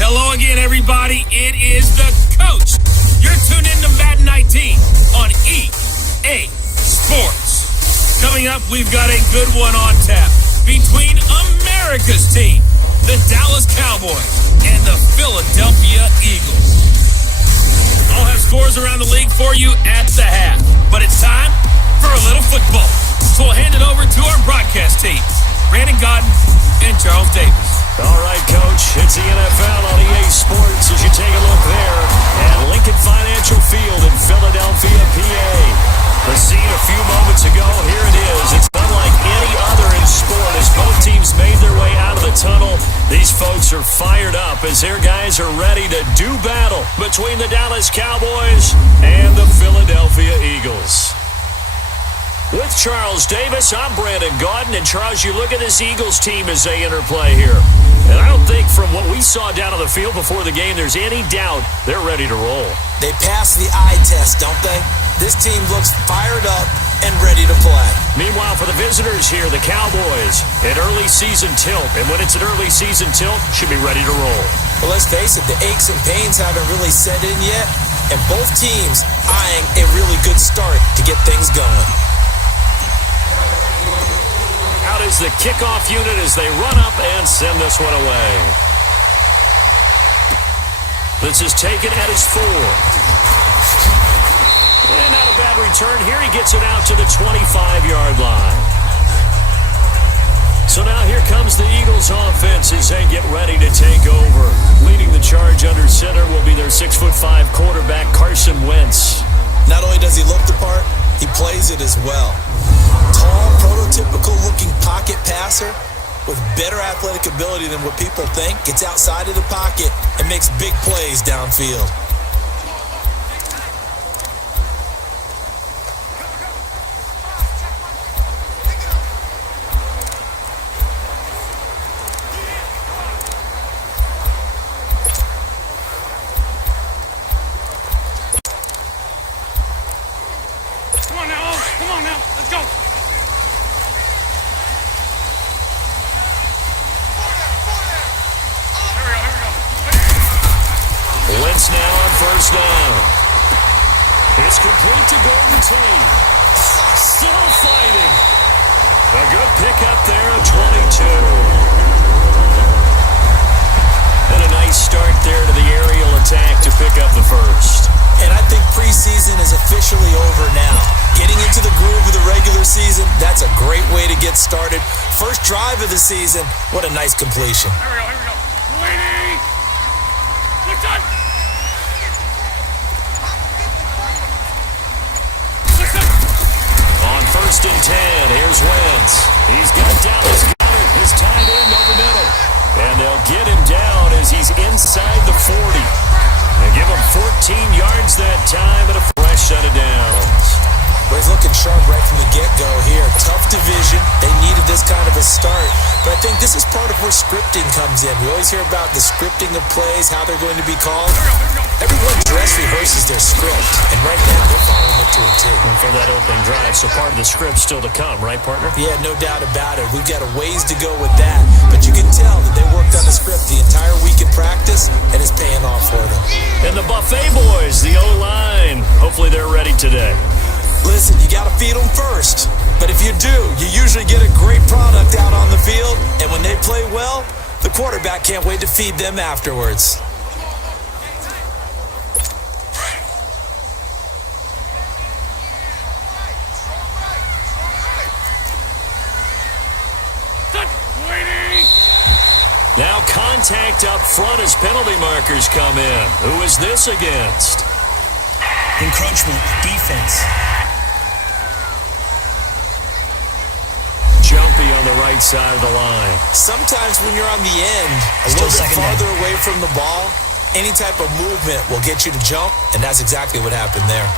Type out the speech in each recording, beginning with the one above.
Hello again, everybody. It is the coach. You're tuned in to Madden 19 on EA Sports. Coming up, we've got a good one on tap between America's team, the Dallas Cowboys, and the Philadelphia Eagles. I'll have scores around the league for you at the half, but it's time for a little football. So we'll hand it over to our broadcast team, Brandon Godden and Charles Davis. All right, Coach, it's the NFL on EA Sports as you take a look there at Lincoln Financial Field in Philadelphia, PA. The scene a few moments ago, here it is. It's unlike any other in sport as both teams made their way out of the tunnel. These folks are fired up as their guys are ready to do battle between the Dallas Cowboys and the Philadelphia Eagles. With Charles Davis, I'm Brandon Godden. And Charles, you look at this Eagles team as they interplay here. And I don't think from what we saw down on the field before the game, there's any doubt they're ready to roll. They passed the eye test, don't they? This team looks fired up and ready to play. Meanwhile, for the visitors here, the Cowboys, an early season tilt. And when it's an early season tilt, should be ready to roll. Well, let's face it, the aches and pains haven't really set in yet. And both teams eyeing a really good start to get things going. Out is the kickoff unit as they run up and send this one away. This is taken at his 4. And not a bad return here. He gets it out to the 25-yard line. So now here comes the Eagles offense as they get ready to take over. Leading the charge under center will be their 6'5" quarterback, Carson Wentz. Not only does he look the part, he plays it as well. Tall, prototypical-looking pocket passer with better athletic ability than what people think. Gets outside of the pocket and makes big plays downfield. Come on now, let's go. Wentz now on first down. It's complete to Golden Tate. Still fighting. A good pickup there at 22. And a nice start there to the aerial attack to pick up the first. And I think preseason is officially over now. Getting into the groove of the regular season, that's a great way to get started. First drive of the season, what a nice completion. Here we go. Lady! Lift on! On first and 10, here's Wentz. He's got Dallas Goedert, his tight end over middle. And they'll get him down as he's inside the 40. They give him 14 yards that time and a fresh set of downs. Well, he's looking sharp right from the get-go here. Tough division. They needed this kind of a start. But I think this is part of where scripting comes in. We always hear about the scripting of plays, how they're going to be called. Everyone dress rehearses their script, and right now they're following it to a T. And for that opening drive, so part of the script still to come, right, partner? Yeah, no doubt about it. We've got a ways to go with that. But you can tell that they worked on the script the entire week in practice, and it's paying off for them. And the Buffet boys, the O-line, hopefully they're ready today. Listen, you got to feed them first. But if you do, you usually get a great product out on the field. And when they play well, the quarterback can't wait to feed them afterwards. Now contact up front as penalty markers come in. Who is this against? Encroachment, defense. Jumpy on the right side of the line. Sometimes when you're on the end, a little bit farther away from the ball, any type of movement will get you to jump, and that's exactly what happened there.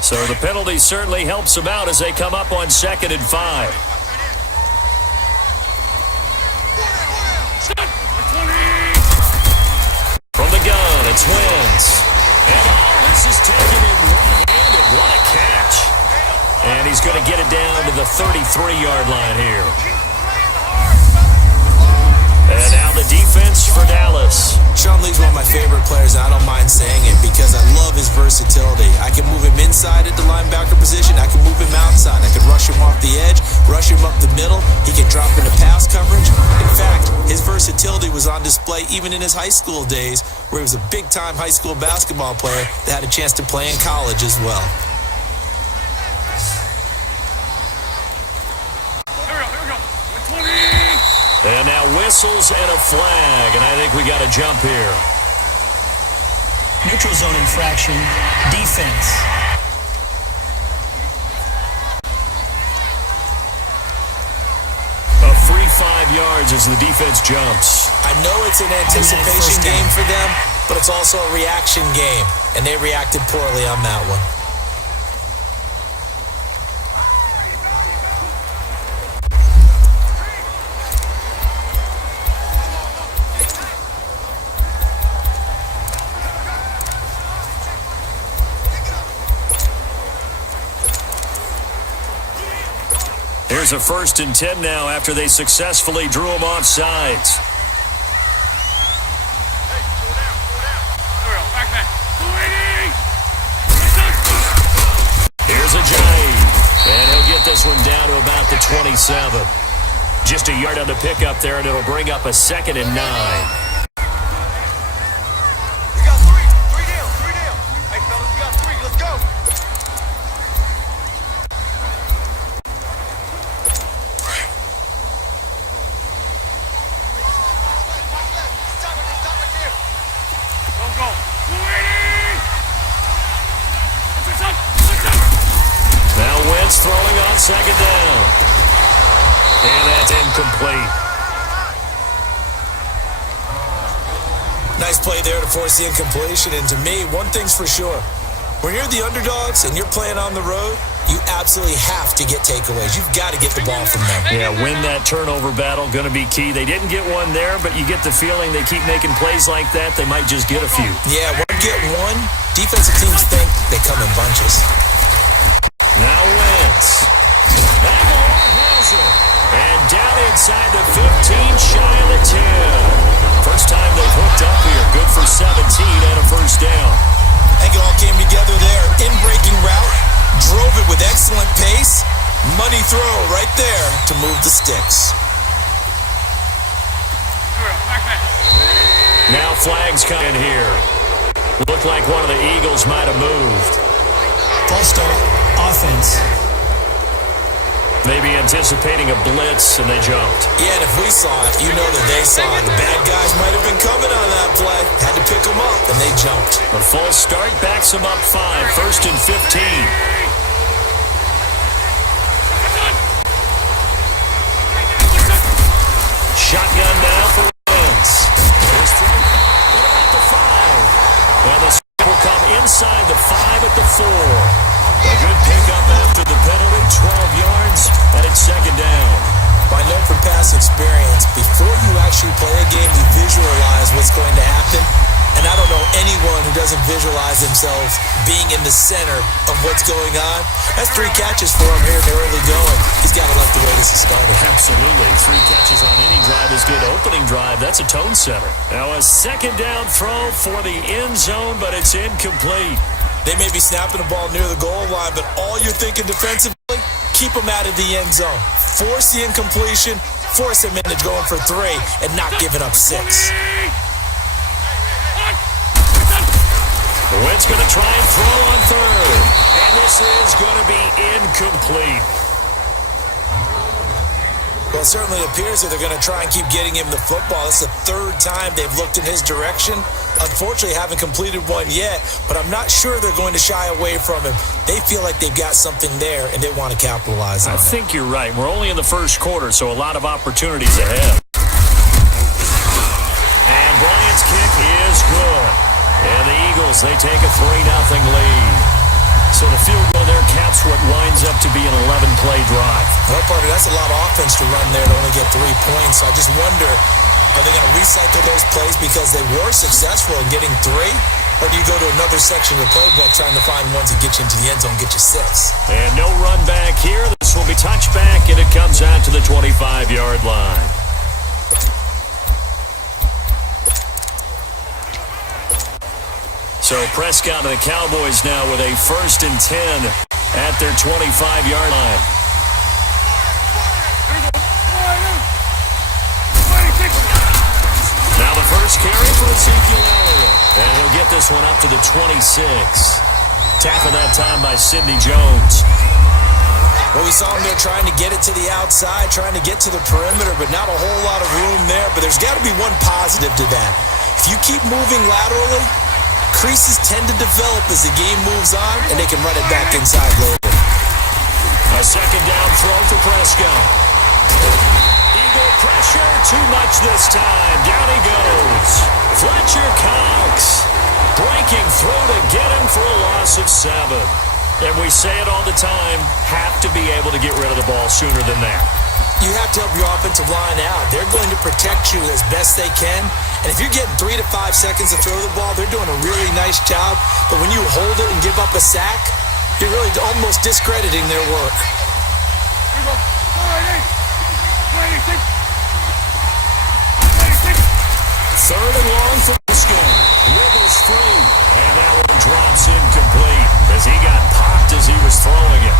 So the penalty certainly helps them out as they come up on 2nd and 5. From the gun, it's Wentz. And this is taken in one-handed. What a catch. And he's going to get it down to the 33-yard line here. And now the defense for Dallas. Sean Lee's one of my favorite players, and I don't mind saying it because I love his versatility. I can move him inside at the linebacker position. I can move him outside. I can rush him off the edge, rush him up the middle. He can drop into pass coverage. In fact, his versatility was on display even in his high school days, where he was a big-time high school basketball player that had a chance to play in college as well. And now whistles and a flag, and I think we got a jump here. Neutral zone infraction, defense. A free 5 yards as the defense jumps. I know it's an anticipation game for them, but it's also a reaction game, and they reacted poorly on that one. Here's a 1st and 10 now after they successfully drew him off sides. Here's a Giant, and he'll get this one down to about the 27. Just a yard on the pickup there, and it'll bring up a 2nd and 9. Throwing on 2nd down. And that's incomplete. Nice play there to force the incompletion. And to me, one thing's for sure. When you're the underdogs and you're playing on the road, you absolutely have to get takeaways. You've got to get the ball from them. Yeah, win that turnover battle, going to be key. They didn't get one there, but you get the feeling they keep making plays like that, they might just get a few. Yeah, when you get one, defensive teams think they come in bunches. Now Wentz. Aguilar has it. And down inside the 15, shy of the 10. First time they've hooked up here. Good for 17 and a 1st down. I think it all came together there. In-breaking route. Drove it with excellent pace. Money throw right there to move the sticks. Now flags coming here. Looked like one of the Eagles might have moved. False start, offense. Maybe anticipating a blitz, and they jumped. Yeah, and if we saw it, you know that they saw it. The bad guys might have been coming on that play. Had to pick them up, and they jumped. A false start backs them up 5. 1st and 15. Shotgun now for Wentz. Here's throw. What about the 5? Well, the snap will come inside the 5 at the 4. A good pickup after the penalty, 12 yards, and it's 2nd down. I know from past experience, before you actually play a game, you visualize what's going to happen. And I don't know anyone who doesn't visualize themselves being in the center of what's going on. That's 3 catches for him here in the early going. He's got to like the way this is started. Absolutely. 3 catches on any drive is good. Opening drive, that's a tone setter. Now a 2nd down throw for the end zone, but it's incomplete. They may be snapping the ball near the goal line, but all you're thinking defensively, keep them out of the end zone. Force the incompletion, force them into going for 3, and not giving up 6. The Wentz going to try and throw on 3rd. And this is going to be incomplete. Well, it certainly appears that they're going to try and keep getting him the football. It's the 3rd time they've looked in his direction. Unfortunately, haven't completed one yet, but I'm not sure they're going to shy away from him. They feel like they've got something there, and they want to capitalize on it. I think you're right. We're only in the 1st quarter, so a lot of opportunities ahead. And Bryant's kick is good. And the Eagles, they take a 3-0 lead. So the field goal there caps what winds up to be an 11-play drive. Well, Parker, that's a lot of offense to run there to only get 3 points. So I just wonder, are they going to recycle those plays because they were successful in getting 3? or do you go to another section of the playbook trying to find ones that get you into the end zone, get you 6? And no run back here. This will be touchback, and it comes out to the 25-yard line. So Prescott and the Cowboys now with a 1st and 10 at their 25-yard line. Now the first carry for Ezekiel Elliott. And he'll get this one up to the 26. Tackle that time by Sidney Jones. Well, we saw him there trying to get it to the outside, trying to get to the perimeter, but not a whole lot of room there. But there's got to be one positive to that. If you keep moving laterally, creases tend to develop as the game moves on, and they can run it back inside later. A second down throw to Prescott. Eagle pressure, too much this time. Down he goes. Fletcher Cox breaking through to get him for a loss of 7. And we say it all the time, have to be able to get rid of the ball sooner than that. You have to help your offensive line out. They're going to protect you as best they can. And if you're getting 3 to 5 seconds to throw the ball, they're doing a really nice job. But when you hold it and give up a sack, you're really almost discrediting their work. Third and long for Briscoe. Wriggles free. And that one drops incomplete as he got popped as he was throwing it.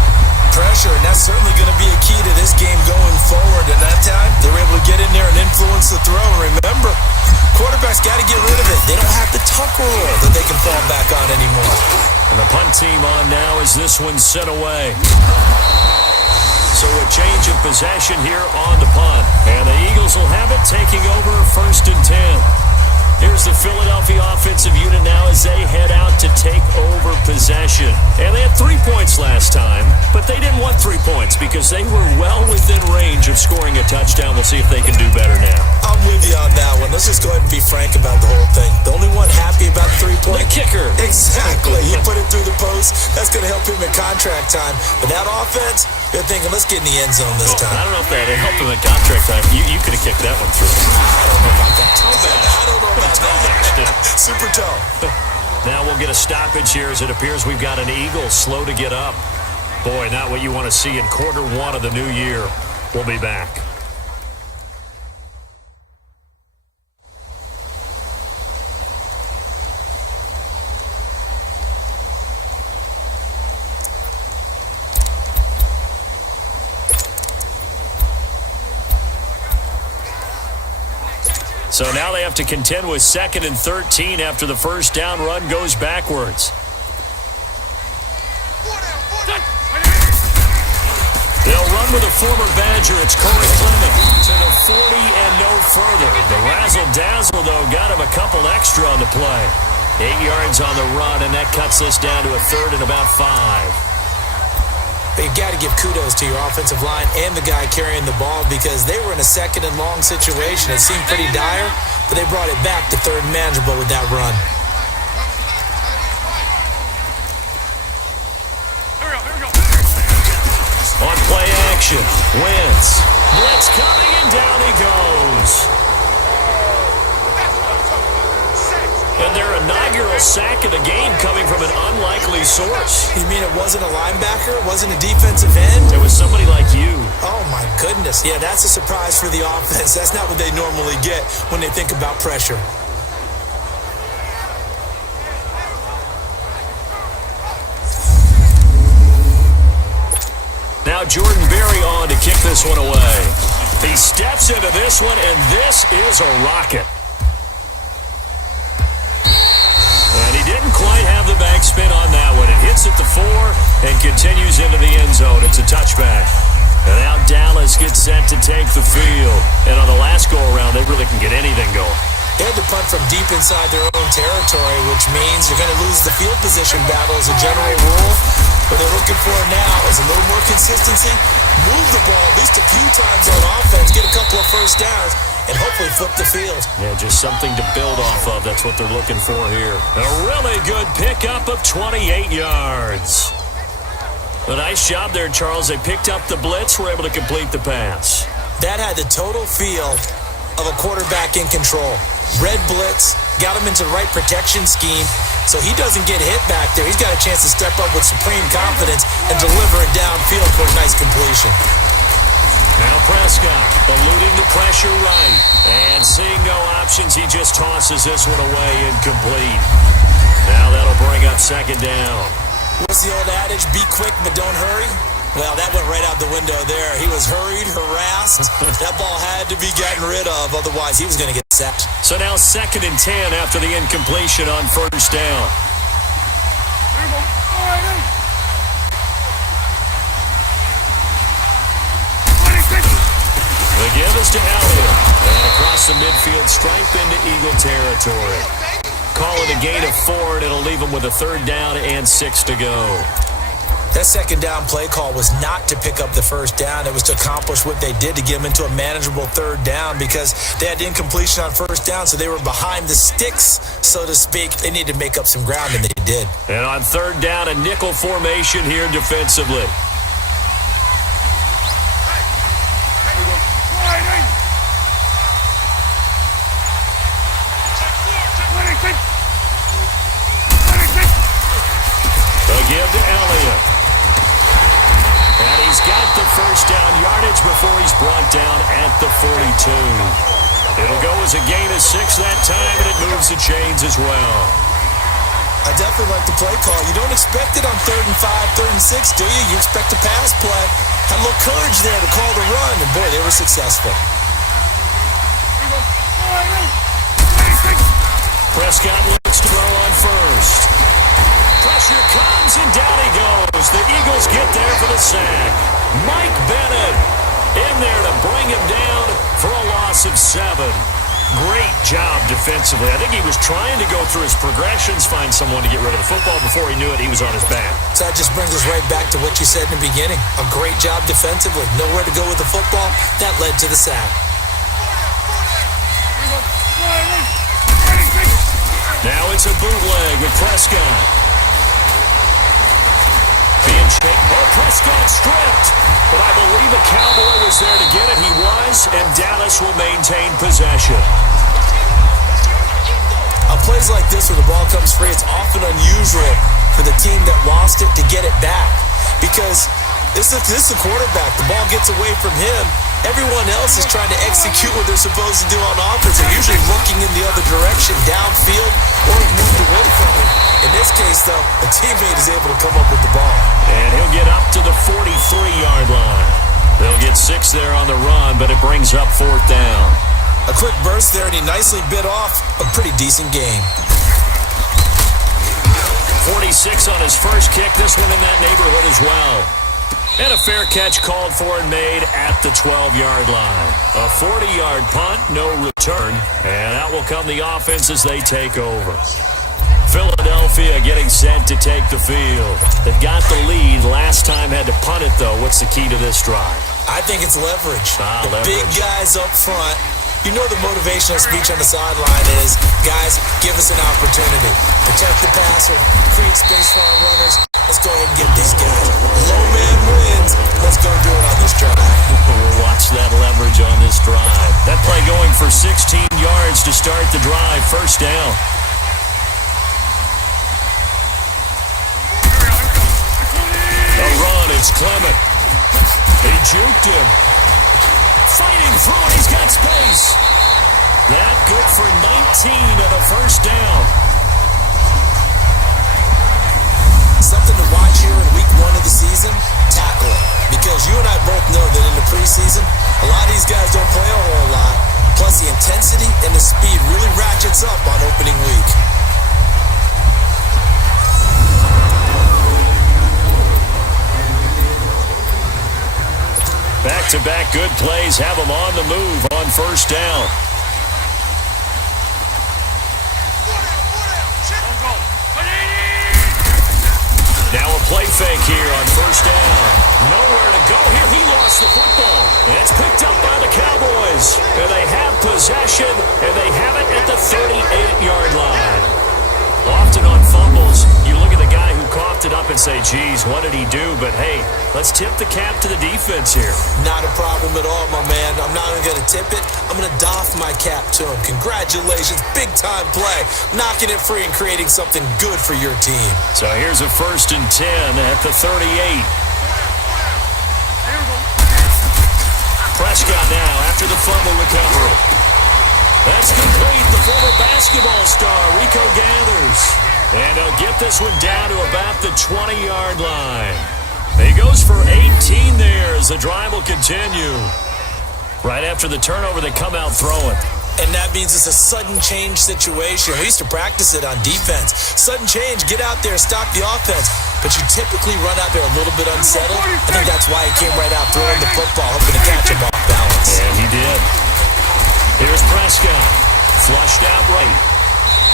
Pressure, and that's certainly going to be a key to this game going forward. And that time, they were able to get in there and influence the throw. Remember, quarterbacks got to get rid of it. They don't have the tuck rule that they can fall back on anymore. And the punt team on now as this one's sent away. So a change of possession here on the punt. And the Eagles will have it taking over 1st and 10. Here's the Philadelphia offensive unit now as they head out to take over possession. And they had 3 points last time, but they didn't want 3 points because they were well within range of scoring a touchdown. We'll see if they can do better now. I'm with you on that one. Let's just go ahead and be frank about the whole thing. The only one happy about 3-point. The kicker. Exactly. He put it through the post. That's going to help him in contract time. But that offense, they're thinking, let's get in the end zone this time. I don't know if that helped him in contract time. You could have kicked that one through. I don't know about that. I don't know about that. Super toe. Now we'll get a stoppage here as it appears we've got an Eagle slow to get up. Boy, not what you want to see in quarter 1 of the new year. We'll be back. So now they have to contend with 2nd and 13 after the first down run goes backwards. They'll run with a former Badger. It's Corey Clement to the 40 and no further. The razzle-dazzle, though, got him a couple extra on the play. 8 yards on the run, and that cuts this down to a 3rd and about 5. But you've got to give kudos to your offensive line and the guy carrying the ball because they were in a 2nd and long situation. It seemed pretty dire, but they brought it back to 3rd and manageable with that run. On play action, Wentz. Blitz coming, and down he goes. And their inaugural sack of the game coming from an unlikely source. You mean it wasn't a linebacker? It wasn't a defensive end? It was somebody like you. Oh, my goodness. Yeah, that's a surprise for the offense. That's not what they normally get when they think about pressure. Now Jordan Berry on to kick this one away. He steps into this one, and this is a rocket. And he didn't quite have the backspin on that one. It hits at the 4 and continues into the end zone. It's a touchback. And now Dallas gets set to take the field. And on the last go-around, they really can get anything going. They had to punt from deep inside their own territory, which means you're going to lose the field position battle as a general rule. What they're looking for now is a little more consistency, move the ball at least a few times on offense, get a couple of first downs, and hopefully flip the field. Yeah, just something to build off of. That's what they're looking for here. A really good pickup of 28 yards. A nice job there, Charles. They picked up the blitz, were able to complete the pass. That had the total feel of a quarterback in control. Red blitz, got him into the right protection scheme, so he doesn't get hit back there. He's got a chance to step up with supreme confidence and deliver it downfield for a nice completion. Now Prescott eluding the pressure right. And seeing no options, he just tosses this one away incomplete. Now that'll bring up second down. What's the old adage? Be quick, but don't hurry. Well, that went right out the window there. He was hurried, harassed. That ball had to be gotten rid of. Otherwise, he was going to get sacked. So now 2nd and 10 after the incompletion on first down. The give is to Elliott. And across the midfield stripe into Eagle territory. Call it a gain of 4, and it'll leave him with a 3rd down and 6 to go. That second down play call was not to pick up the first down. It was to accomplish what they did, to get them into a manageable 3rd down, because they had incompletion on first down, so they were behind the sticks, so to speak. They needed to make up some ground, and they did. And on 3rd down, a nickel formation here defensively. The give to Elliott. And he's got the first down yardage before he's brought down at the 42. It'll go as a gain of 6 that time, and it moves the chains as well. I definitely like the play call. You don't expect it on 3rd and 5, 3rd and 6, do you? You expect a pass play. Had a little courage there to call the run, and boy, they were successful. Prescott looks to throw on first. Pressure comes, and down he goes. The Eagles get there for the sack. Mike Bennett in there to bring him down for a loss of 7. Great job defensively. I think he was trying to go through his progressions, find someone to get rid of the football. Before he knew it, he was on his back. So that just brings us right back to what you said in the beginning. A great job defensively. Nowhere to go with the football. That led to the sack. Now it's a bootleg with Prescott. Being shaped. Oh, Prescott stripped. But I believe a Cowboy was there to get it. He was, and Dallas will maintain possession. On plays like this where the ball comes free, it's often unusual for the team that lost it to get it back. Because this is the quarterback. The ball gets away from him. Everyone else is trying to execute what they're supposed to do on offense. They're usually looking in the other direction, downfield, or moved away from him. In this case, though, a teammate is able to come up with the ball. And he'll get up to the 43-yard line. They'll get 6 there on the run, but it brings up 4th down. A quick burst there, and he nicely bit off a pretty decent gain. 46 on his first kick. This one in that neighborhood as well. And a fair catch called for and made at the 12-yard line. A 40-yard punt, no return. And out will come the offense as they take over. Philadelphia getting set to take the field. They've got the lead. Last time had to punt it, though. What's the key to this drive? I think it's leverage. Leverage. Big guys up front. You know the motivational speech on the sideline is, guys, give us an opportunity. Protect the passer, create space for our runners. Let's go ahead and get these guys. Low man wins. Let's go do it on this drive. We'll watch that leverage on this drive. That play going for 16 yards to start the drive. First down. A run, it's Clement. He juked him. Fighting through it, he's got space. That good for 19 and a first down. Something to watch here in week 1 of the season, tackling. Because you and I both know that in the preseason, a lot of these guys don't play a whole lot. Plus the intensity and the speed really ratchets up on opening week. Back-to-back good plays have them on the move on first down. Now a play fake here on first down. Nowhere to go here. He lost the football. And it's picked up by the Cowboys. And they have possession, and they have it at the 38-yard line. Often on fumbles, you look at the guy who coughed it up and say, geez, what did he do? But, hey, let's tip the cap to the defense here. Not a problem at all, my man. I'm not even going to tip it, I'm going to doff my cap to him. Congratulations, big-time play. Knocking it free and creating something good for your team. So here's a 1st and 10 at the 38. Prescott now after the fumble recovery. That's complete. The former basketball star, Rico gathers. And he'll get this one down to about the 20-yard line. He goes for 18 there as the drive will continue. Right after the turnover, they come out throwing. And that means it's a sudden change situation. We used to practice it on defense. Sudden change, get out there, stop the offense. But you typically run out there a little bit unsettled. I think that's why he came right out throwing the football, hoping to catch him off balance. And he did. Here's Prescott. Flushed out right.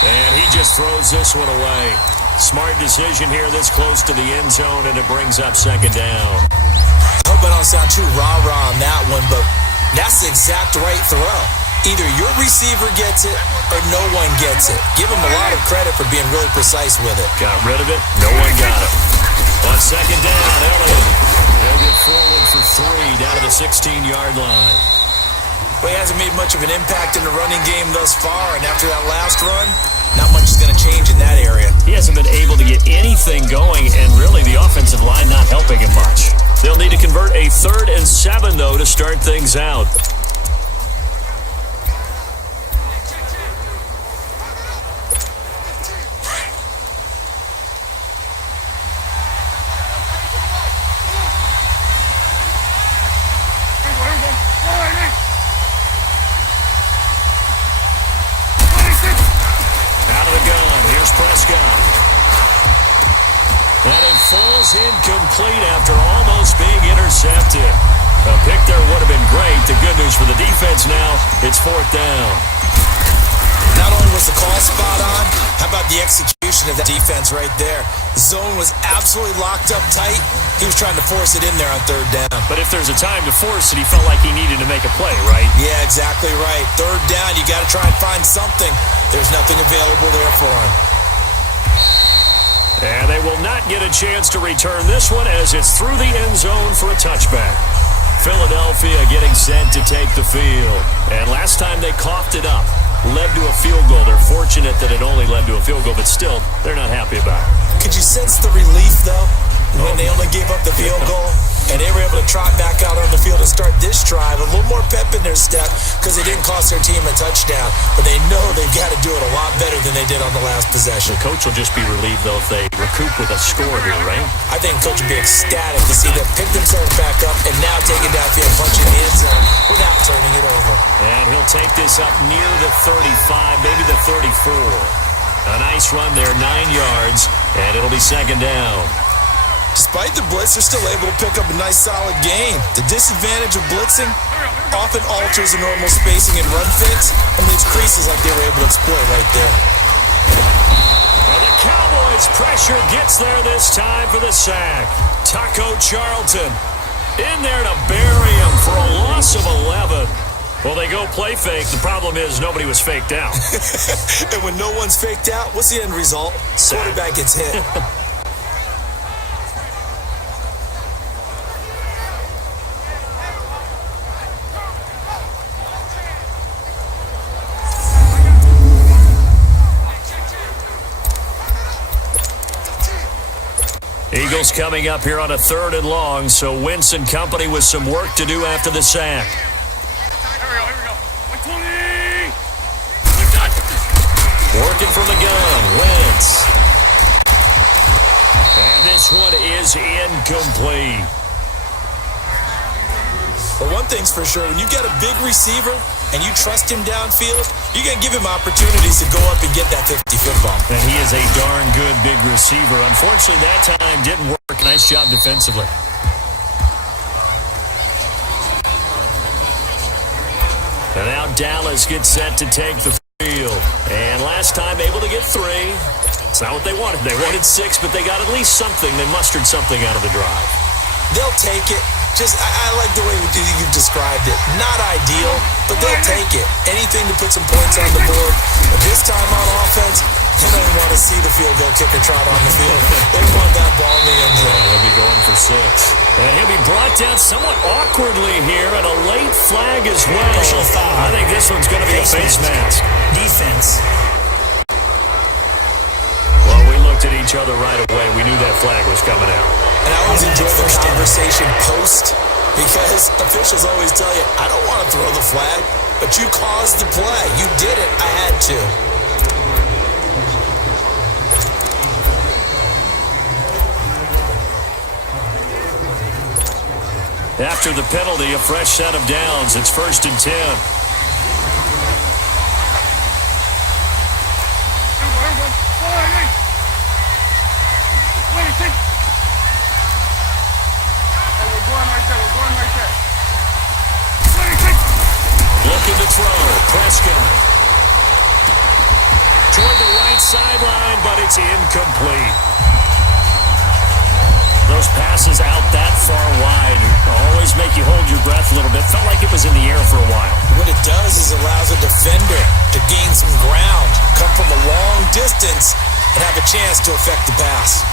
And he just throws this one away. Smart decision here this close to the end zone, and it brings up 2nd down. I hope I don't sound too rah-rah on that one, but that's the exact right throw. Either your receiver gets it or no one gets it. Give him a lot of credit for being really precise with it. Got rid of it. No one got it. On 2nd down, Elliott. They'll get forward for 3 down to the 16-yard line. Well, he hasn't made much of an impact in the running game thus far, and after that last run, not much is going to change in that area. He hasn't been able to get anything going, and really the offensive line not helping him much. They'll need to convert a 3rd and 7, though, to start things out. Incomplete after almost being intercepted. A pick there would have been great. The good news for the defense now, it's 4th down. Not only was the call spot on, how about the execution of that defense right there? The zone was absolutely locked up tight. He was trying to force it in there on 3rd down. But if there's a time to force it, he felt like he needed to make a play, right? Yeah, exactly right. 3rd down, you got to try and find something. There's nothing available there for him. And they will not get a chance to return this one as it's through the end zone for a touchback. Philadelphia getting set to take the field. And last time they coughed it up, led to a field goal. They're fortunate that it only led to a field goal, but still, they're not happy about it. Could you sense the relief, though, when they only gave up the field goal? And they were able to trot back out on the field and start this drive. A little more pep in their step because it didn't cost their team a touchdown. But they know they've got to do it a lot better than they did on the last possession. The coach will just be relieved, though, if they recoup with a score here, right? I think coach will be ecstatic to see them pick themselves back up and now take it downfield, punching the end zone without turning it over. And he'll take this up near the 35, maybe the 34. A nice run there, 9 yards, and it'll be 2nd down. Despite the blitz, they're still able to pick up a nice solid gain. The disadvantage of blitzing often alters the normal spacing and run fits and leaves creases like they were able to exploit right there. And the Cowboys pressure gets there this time for the sack. Taco Charlton in there to bury him for a loss of 11. Well, they go play fake. The problem is nobody was faked out. And when no one's faked out, what's the end result? Quarterback gets hit. Eagles coming up here on a 3rd and long, so Wentz and company with some work to do after the sack. Here we go. 120! Working from the gun, Wentz. And this one is incomplete. But one thing's for sure, when you got a big receiver and you trust him downfield, you're going to give him opportunities to go up and get that 50-foot ball. And he is a darn good big receiver. Unfortunately, that time didn't work. Nice job defensively. And now Dallas gets set to take the field. And last time able to get 3. It's not what they wanted. They wanted 6, but they got at least something. They mustered something out of the drive. They'll take it. I like the way you've described it. Not ideal, but they'll take it. Anything to put some points on the board. But this time on offense, they don't want to see the field goal kicker trot on the field. They want that ball in the end zone. They'll be going for 6. And he'll be brought down somewhat awkwardly here, and a late flag as well. Personal foul. I think this one's going to be a face mask. Defense. Well, we looked at each other right away. We knew that flag was coming out. And I always enjoy the conversation post, because officials always tell you, I don't want to throw the flag, but you caused the play. You did it. I had to. After the penalty, a fresh set of downs. It's 1st and 10. Looking to throw. Prescott. Toward the right sideline, but it's incomplete. Those passes out that far wide always make you hold your breath a little bit. Felt like it was in the air for a while. What it does is allows a defender to gain some ground, come from a long distance, and have a chance to affect the pass.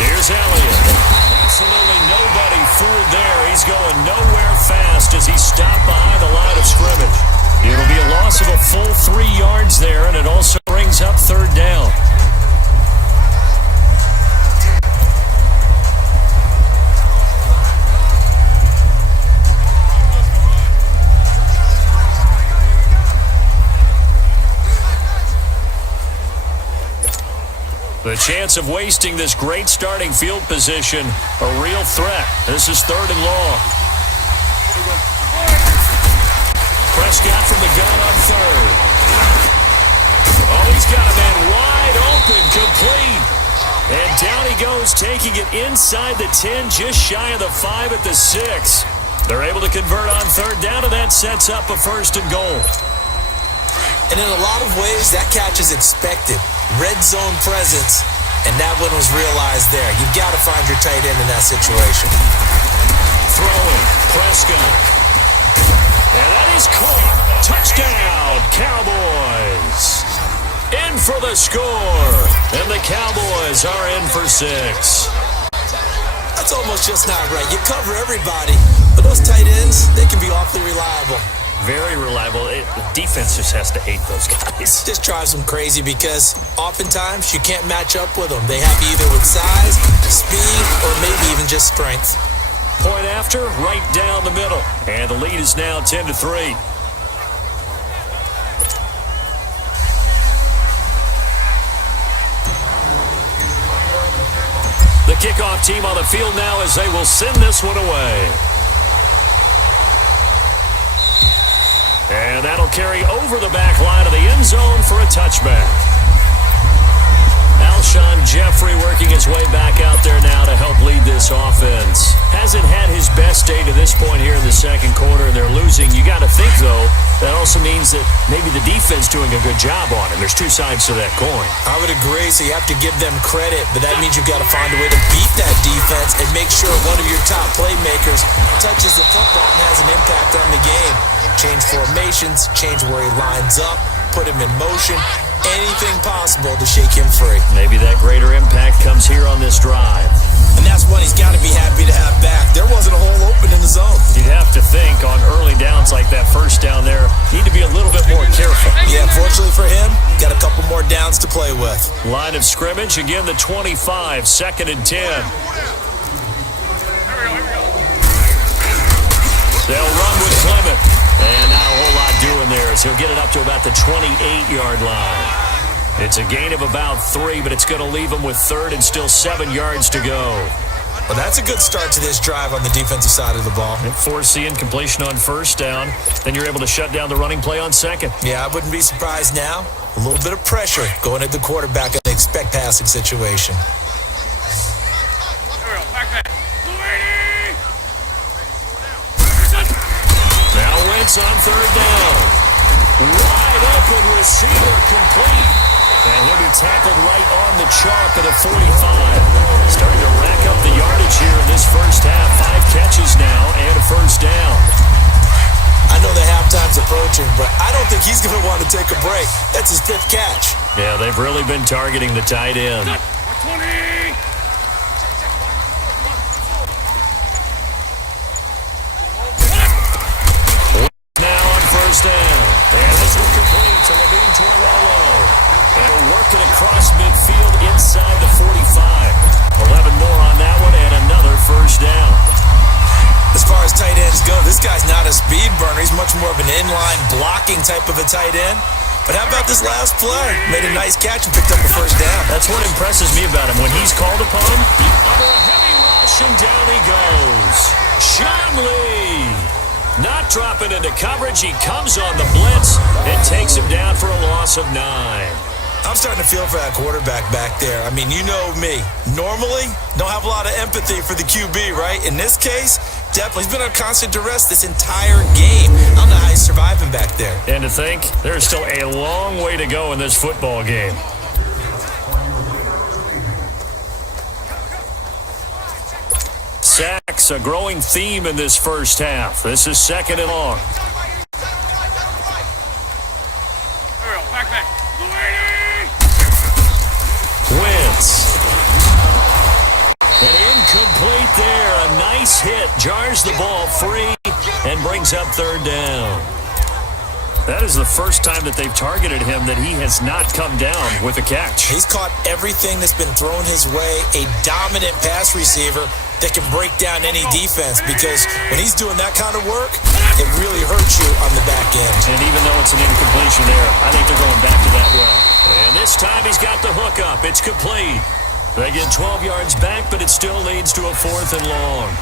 Here's Elliott. Absolutely nobody fooled there. He's going nowhere fast as he stopped behind the line of scrimmage. It'll be a loss of a full 3 yards there, and it also brings up 3rd down. The chance of wasting this great starting field position, a real threat. This is 3rd and long. Prescott from the gun on 3rd. Oh, he's got a man wide open, complete. And down he goes, taking it inside the 10, just shy of the 5 at the 6. They're able to convert on 3rd down, and that sets up a 1st and goal. And in a lot of ways, that catch is expected. Red zone presence, and that one was realized there. You've got to find your tight end in that situation. Throwing, Prescott. And that is caught. Touchdown, Cowboys. In for the score. And the Cowboys are in for 6. That's almost just not right. You cover everybody, but those tight ends, they can be awfully reliable. Very reliable. The defense just has to hate those guys. Just drives them crazy because oftentimes you can't match up with them. They have you either with size, speed, or maybe even just strength. Point after, right down the middle. And the lead is now 10-3. The kickoff team on the field now as they will send this one away. And that'll carry over the back line of the end zone for a touchback. Alshon Jeffrey working his way back out there now to help lead this offense. Hasn't had his best day to this point here in the second quarter, and they're losing. You got to think, though, that also means that maybe the defense doing a good job on it. There's 2 sides to that coin. I would agree, so you have to give them credit, but that means you've got to find a way to beat that defense and make sure one of your top playmakers touches the football and has an impact on the game. Change formations, change where he lines up, put him in motion. Anything possible to shake him free. Maybe that greater impact comes here on this drive. And that's one he's got to be happy to have back. There wasn't a hole open in the zone. You'd have to think on early downs like that first down there, need to be a little bit more careful. Yeah, fortunately for him, got a couple more downs to play with. Line of scrimmage, again the 25, 2nd and 10. They'll run with Clement. And not a whole lot doing there as he'll get it up to about the 28-yard line. It's a gain of about 3, but it's going to leave him with 3rd and still 7 yards to go. Well, that's a good start to this drive on the defensive side of the ball. And force the incompletion on 1st down. Then you're able to shut down the running play on 2nd. Yeah, I wouldn't be surprised now. A little bit of pressure going at the quarterback in an expect passing situation. Now Wentz on 3rd down. Wide open receiver complete. And he'll be tackled right on the chalk at a 45. Starting to rack up the yardage here in this first half. 5 catches now and a 1st down. I know the halftime's approaching, but I don't think he's going to want to take a break. That's his 5th catch. Yeah, they've really been targeting the tight end. 20. Now on first down. And this one complete to Levine Toilolo. And he'll work it across midfield inside the 45. 11 more on that one and another first down. As far as tight ends go, this guy's not a speed burner. He's much more of an inline blocking type of a tight end. But how about this last play? Made a nice catch and picked up a first down. That's what impresses me about him. When he's called upon, under a heavy rush, and down he goes. Sean Lee. Not dropping into coverage. He comes on the blitz and takes him down for a loss of 9. I'm starting to feel for that quarterback back there. I mean, you know me. Normally, don't have a lot of empathy for the QB, right? In this case, definitely. He's been on constant duress this entire game. I don't know how he's surviving back there. And to think, there's still a long way to go in this football game. Sacks, a growing theme in this first half. This is 2nd and long. Back. Wentz. An incomplete there. A nice hit. Jars the ball free and brings up 3rd down. That is the first time that they've targeted him that he has not come down with a catch. He's caught everything that's been thrown his way. A dominant pass receiver that can break down any defense, because when he's doing that kind of work, it really hurts you on the back end. And even though it's an incompletion there, I think they're going back to that well. And this time he's got the hook up. It's complete. They get 12 yards back, but it still leads to a 4th and long.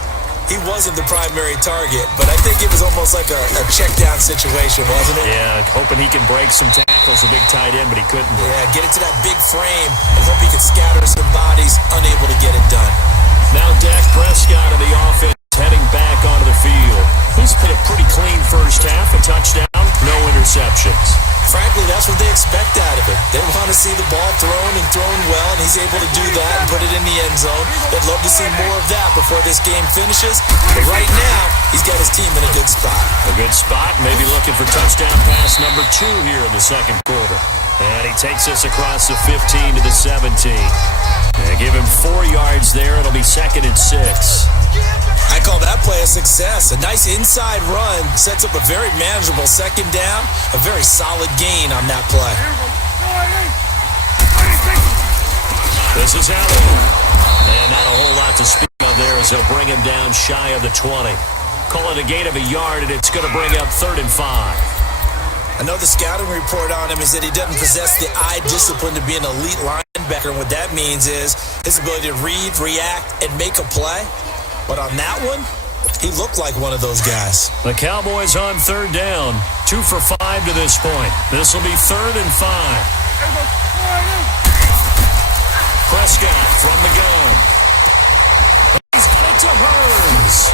He wasn't the primary target, but I think it was almost like a check-down situation, wasn't it? Yeah, hoping he can break some tackles, a big tight end, but he couldn't. Yeah, get it to that big frame and hope he could scatter some bodies, unable to get it done. Now Dak Prescott of the offense heading back onto the field. He's played a pretty clean first half, a touchdown, no interceptions. Frankly, that's what they expect out of him. They want to see the ball thrown and thrown well, and he's able to do that and put it in the end zone. They'd love to see more of that before this game finishes. But right now, he's got his team in a good spot. A good spot, maybe looking for touchdown pass number 2 here in the 2nd quarter. And he takes us across the 15 to the 17. They give him 4 yards there. It'll be 2nd and 6. I call that play a success. A nice inside run sets up a very manageable 2nd down. A very solid gain on that play. This is Allen. And not a whole lot to speak of there as they'll bring him down shy of the 20. Call it a gain of a yard, and it's going to bring up 3rd and 5. I know the scouting report on him is that he doesn't possess the eye discipline to be an elite linebacker. And what that means is his ability to read, react, and make a play. But on that one, he looked like one of those guys. The Cowboys on 3rd down. 2 for 5 to this point. This will be 3rd and 5. Prescott from the gun. He's got it to Hurns.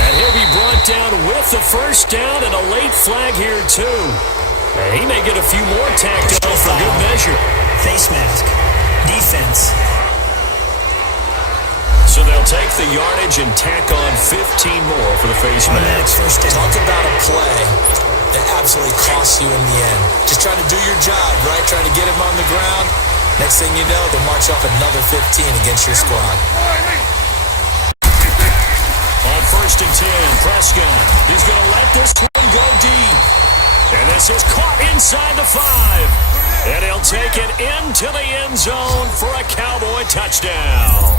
And he'll be brought down with the first down and a late flag here, too. And he may get a few more tacked on for good measure. Face mask. Defense. So they'll take the yardage and tack on 15 more for the face mask. First down. Talk about a play that absolutely costs you in the end. Just trying to do your job, right? Trying to get him on the ground. Next thing you know, they'll march off another 15 against your squad. On 1st and 10, Prescott is going to let this one go deep. And this is caught inside the 5. And he'll take it into the end zone for a Cowboy touchdown.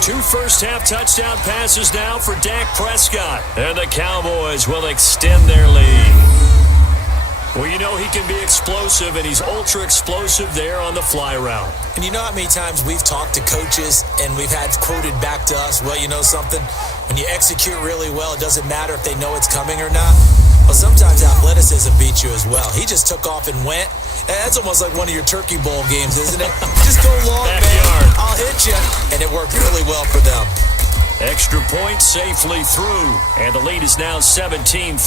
2 first-half touchdown passes now for Dak Prescott. And the Cowboys will extend their lead. Well, you know he can be explosive, and he's ultra-explosive there on the fly route. And you know how many times we've talked to coaches and we've had quoted back to us, well, you know something? When you execute really well, it doesn't matter if they know it's coming or not. Well, sometimes athleticism beats you as well. He just took off and went. That's almost like one of your Turkey Bowl games, isn't it? Just go long, man. I'll hit you. And it worked really well for them. Extra point safely through. And the lead is now 17-3.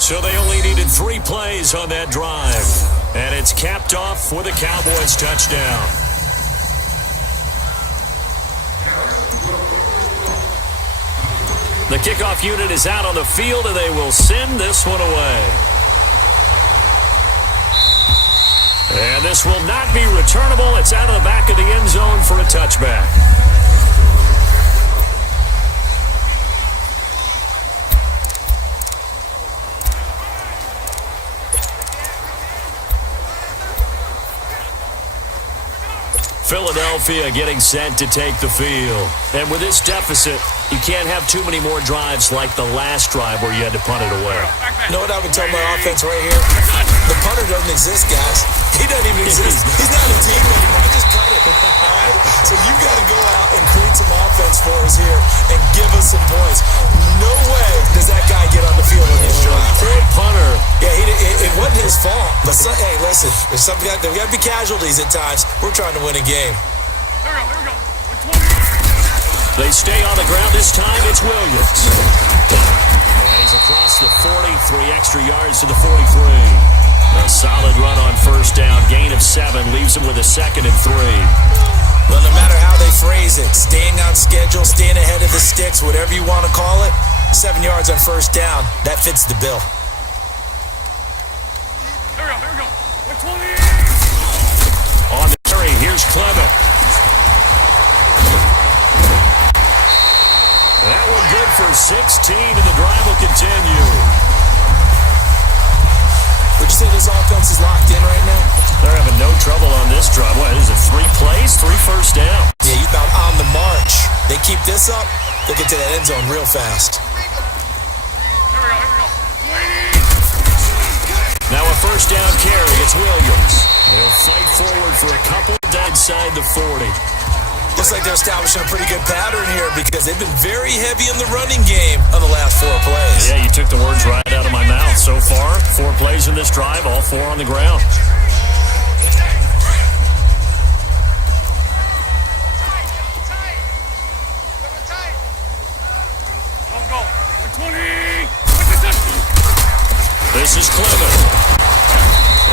So they only needed 3 plays on that drive. And it's capped off with a Cowboys touchdown. The kickoff unit is out on the field, and they will send this one away. And this will not be returnable. It's out of the back of the end zone for a touchback. Philadelphia getting set to take the field. And with this deficit, you can't have too many more drives like the last drive where you had to punt it away. You know what I would tell my offense right here? The punter doesn't exist, guys. He doesn't even exist. He's not a team anymore. Just punt it. All right? So you got to go out and create some offense for us here and give us some points. No way does that guy get on the field on this drive. Poor punter. Yeah, it wasn't his fault. But hey, listen, there's something there got to be casualties at times. We're trying to win a game. Here we go. They stay on the ground. This time it's Williams. And he's across the 40, 3 extra yards to the 43. A solid run on first down. Gain of 7 leaves him with a 2nd and 3. Well, no matter how they phrase it, staying on schedule, staying ahead of the sticks, whatever you want to call it, 7 yards on first down, that fits the bill. Here we go. 20. On the carry, here's Clement. That one good for 16, and the drive will continue. Would you say this offense is locked in right now? They're having no trouble on this drive. What is it, 3 plays, 3 first down? Yeah, you're about on the march. They keep this up, they'll get to that end zone real fast. Here we go. Now a first down carry, it's Williams. He'll fight forward for a couple inside the 40. Looks like they're establishing a pretty good pattern here because they've been very heavy in the running game on the last 4 plays. Yeah, you took the words right out of my mouth. So far, 4 plays in this drive, all 4 on the ground. Go. 20. This is Clement.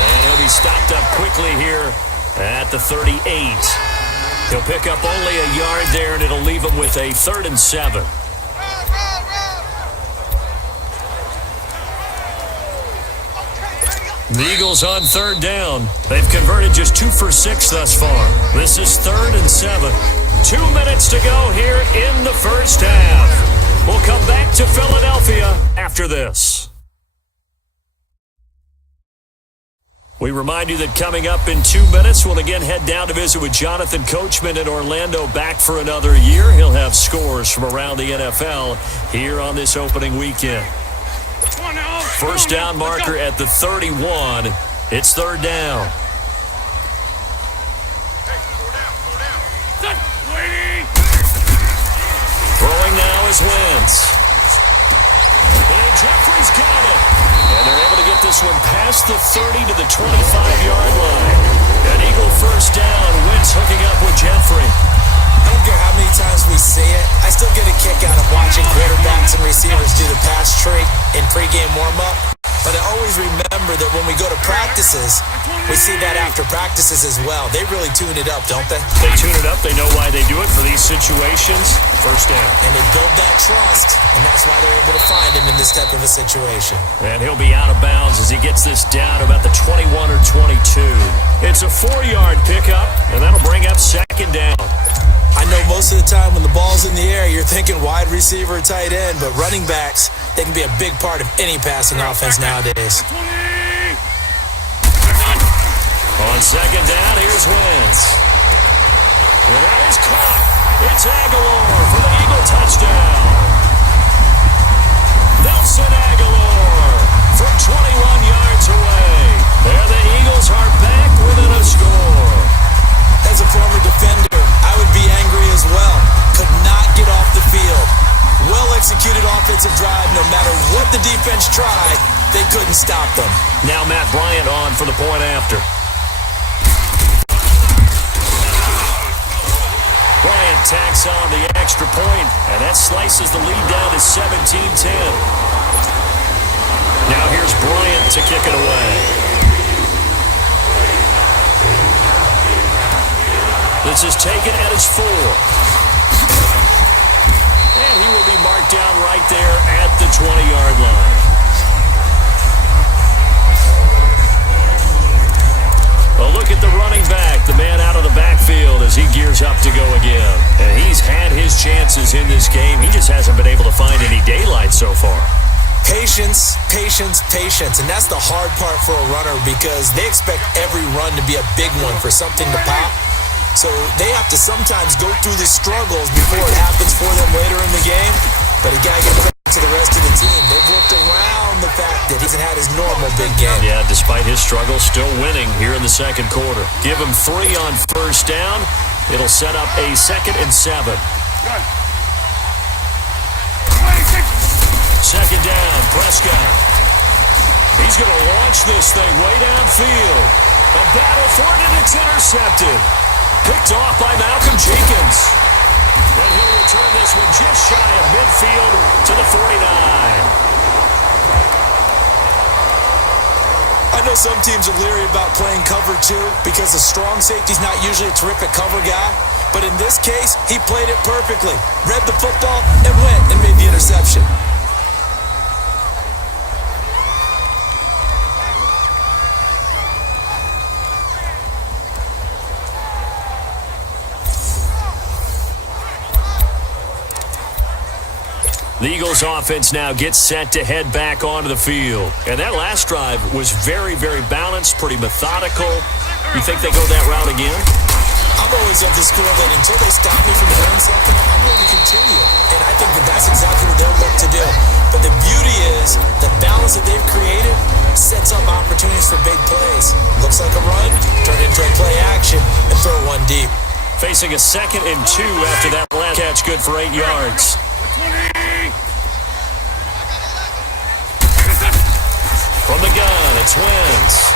And he'll be stopped up quickly here at the 38. He'll pick up only a yard there, and it'll leave him with a 3rd and 7. The Eagles on 3rd down. They've converted just 2 for 6 thus far. This is 3rd and 7. 2 minutes to go here in the first half. We'll come back to Philadelphia after this. We remind you that coming up in 2 minutes, we'll again head down to visit with Jonathan Coachman in Orlando, back for another year. He'll have scores from around the NFL here on this opening weekend. First down marker at the 31. It's 3rd down. Throwing now is Wentz. And Jeffrey's got it. And they're able to get this one past the 30 to the 25-yard line. An Eagle first down. Wentz hooking up with Jeffrey. I don't care how many times we see it, I still get a kick out of watching quarterbacks and receivers do the pass trick in pregame warm-up. But I always remember that when we go to practices, we see that after practices as well. They really tune it up, don't they? They tune it up. They know why they do it for these situations. First down. And they build that trust, and that's why they're able to find him in this type of a situation. And he'll be out of bounds as he gets this down to about the 21 or 22. It's a 4-yard pickup, and that'll bring up 2nd down. I know most of the time when the ball's in the air, you're thinking wide receiver or tight end, but running backs, they can be a big part of any passing offense nowadays. On 2nd down, here's Wentz. And that is caught. It's Aguilar for the Eagle touchdown. Nelson Aguilar from 21 yards away. And the Eagles are back within a score. As a former defender, I would be angry as well. Could not get off the field. Well-executed offensive drive. No matter what the defense tried, they couldn't stop them. Now Matt Bryant on for the point after. Bryant tacks on the extra point, and that slices the lead down to 17-10. Now here's Bryant to kick it away. This is taken at his 4. And he will be marked down right there at the 20-yard line. Well, look at the running back, the man out of the backfield as he gears up to go again. And he's had his chances in this game. He just hasn't been able to find any daylight so far. Patience, patience, patience. And that's the hard part for a runner because they expect every run to be a big one for something to pop. So they have to sometimes go through the struggles before it happens for them later in the game. But you got to give credit to the rest of the team. They've worked around the fact that he hasn't had his normal big game. Yeah, despite his struggles, still winning here in the second quarter. Give him 3 on first down. It'll set up a 2nd and 7. Second down, Prescott. He's going to launch this thing way downfield. A battle for it, and it's intercepted. Picked off by Malcolm Jenkins. And he'll return this one just shy of midfield to the 49. I know some teams are leery about playing cover 2 because the strong safety's not usually a terrific cover guy. But in this case, he played it perfectly. Read the football and went and made the interception. The Eagles offense now gets set to head back onto the field. And that last drive was very, very balanced, pretty methodical. You think they go that route again? I'm always of the school that until they stop me from doing something, I'm going to continue. And I think that that's exactly what they'll look to do. But the beauty is the balance that they've created sets up opportunities for big plays. Looks like a run, turn into a play action, and throw one deep. Facing a 2nd and 2 after that last catch, good for 8 yards. From the gun, it's Wentz.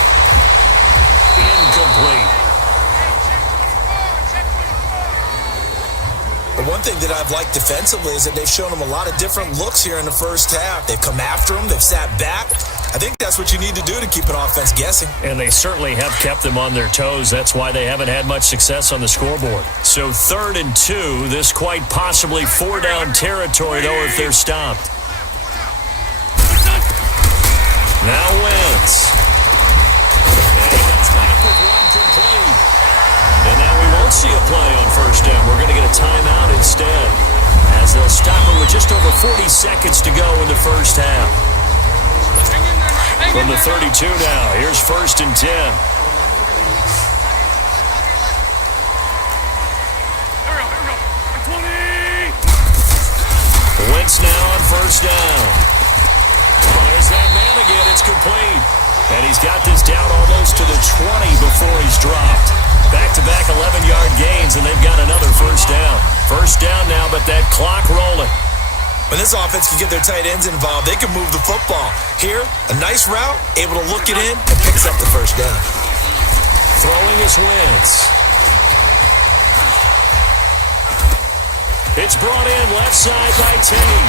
Incomplete. The one thing that I've liked defensively is that they've shown them a lot of different looks here in the first half. They've come after them. They've sat back. I think that's what you need to do to keep an offense guessing. And they certainly have kept them on their toes. That's why they haven't had much success on the scoreboard. So 3rd and 2, this quite possibly 4-down territory, though, if they're stopped. Now Wentz. And he comes back with one complete. And now we won't see a play on first down. We're going to get a timeout instead, as they'll stop it with just over 40 seconds to go in the first half. From the 32 now, here's 1st and 10. Wentz now on first down. Well, there's that man again. It's complete. And he's got this down almost to the 20 before he's dropped. Back-to-back 11-yard gains, and they've got another first down. First down now, but that clock rolling. When this offense can get their tight ends involved, they can move the football. Here, a nice route, able to look it in, and picks up the first down. Throwing is Wentz. It's brought in left side by Tate.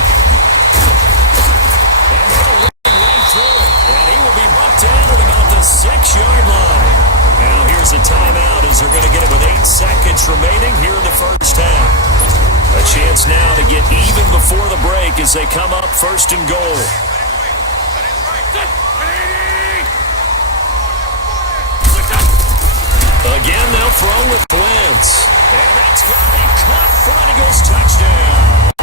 And they'll run through it. And he will be brought down at about the 6-yard line. Now here's a timeout as they're going to get it with 8 seconds remaining here in the first half. A chance now to get even before the break as they come up 1st and goal. Again, they'll throw with Wentz. And that's going to be caught for an Eagles touchdown.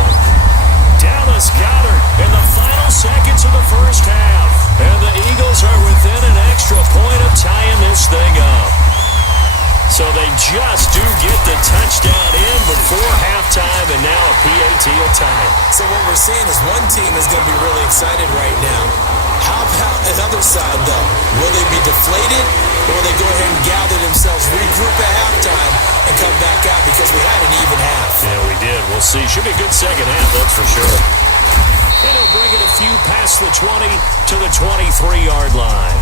Dallas Goedert in the final seconds of the first half. And the Eagles are within an extra point of tying this thing up. So they just do get the touchdown in before halftime, and now a PAT will tie it. So what we're seeing is one team is going to be really excited right now. How about the other side, though? Will they be deflated, or will they go ahead and gather themselves, regroup at halftime, and come back out because we had an even half? Yeah, we did. We'll see. Should be a good second half, that's for sure. And he'll bring it a few past the 20 to the 23-yard line.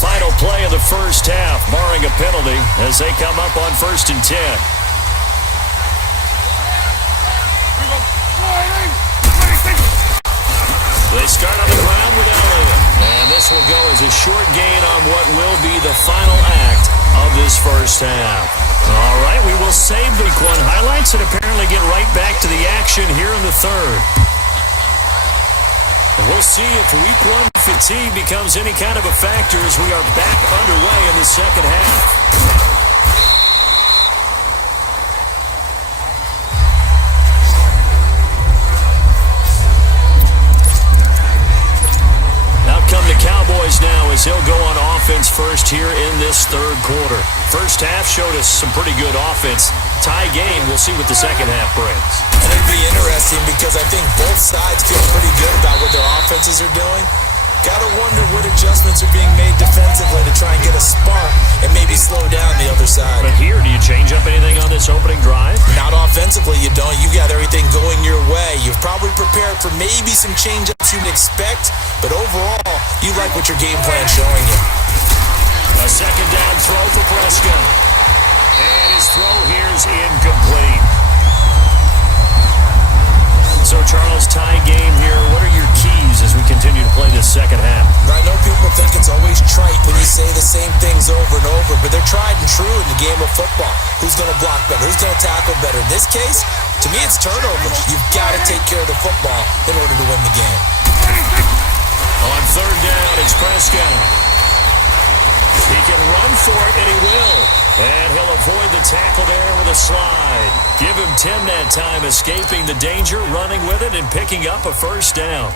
Final play of the first half, barring a penalty, as they come up on 1st and 10. They start on the ground with Elliott. And this will go as a short gain on what will be the final act of this first half. All right, we will save Week 1 highlights and apparently get right back to the action here in the third. And we'll see if Week 1 fatigue becomes any kind of a factor as we are back underway in the second half. Come the Cowboys now as he'll go on offense first here in this third quarter. First half showed us some pretty good offense. Tie game, we'll see what the second half brings. And it'd be interesting because I think both sides feel pretty good about what their offenses are doing. Gotta wonder what adjustments are being made defensively to try and get a spark and maybe slow down the other side. But here, do you change up anything on this opening drive? Not offensively, you don't. You got everything going your way. You've probably prepared for maybe some change-ups you'd expect, but overall, you like what your game plan's showing you. A second down throw for Prescott. And his throw here's incomplete. So, Charles, tie game here. What are your keys as we continue to play this second half? I know people think it's always trite when you say the same things over and over, but they're tried and true in the game of football. Who's going to block better? Who's going to tackle better? In this case, to me, it's turnovers. You've got to take care of the football in order to win the game. On third down, it's Prescott. He can run for it, and he will. And he'll avoid the tackle there with a slide. Give him 10 that time, escaping the danger, running with it, and picking up a first down.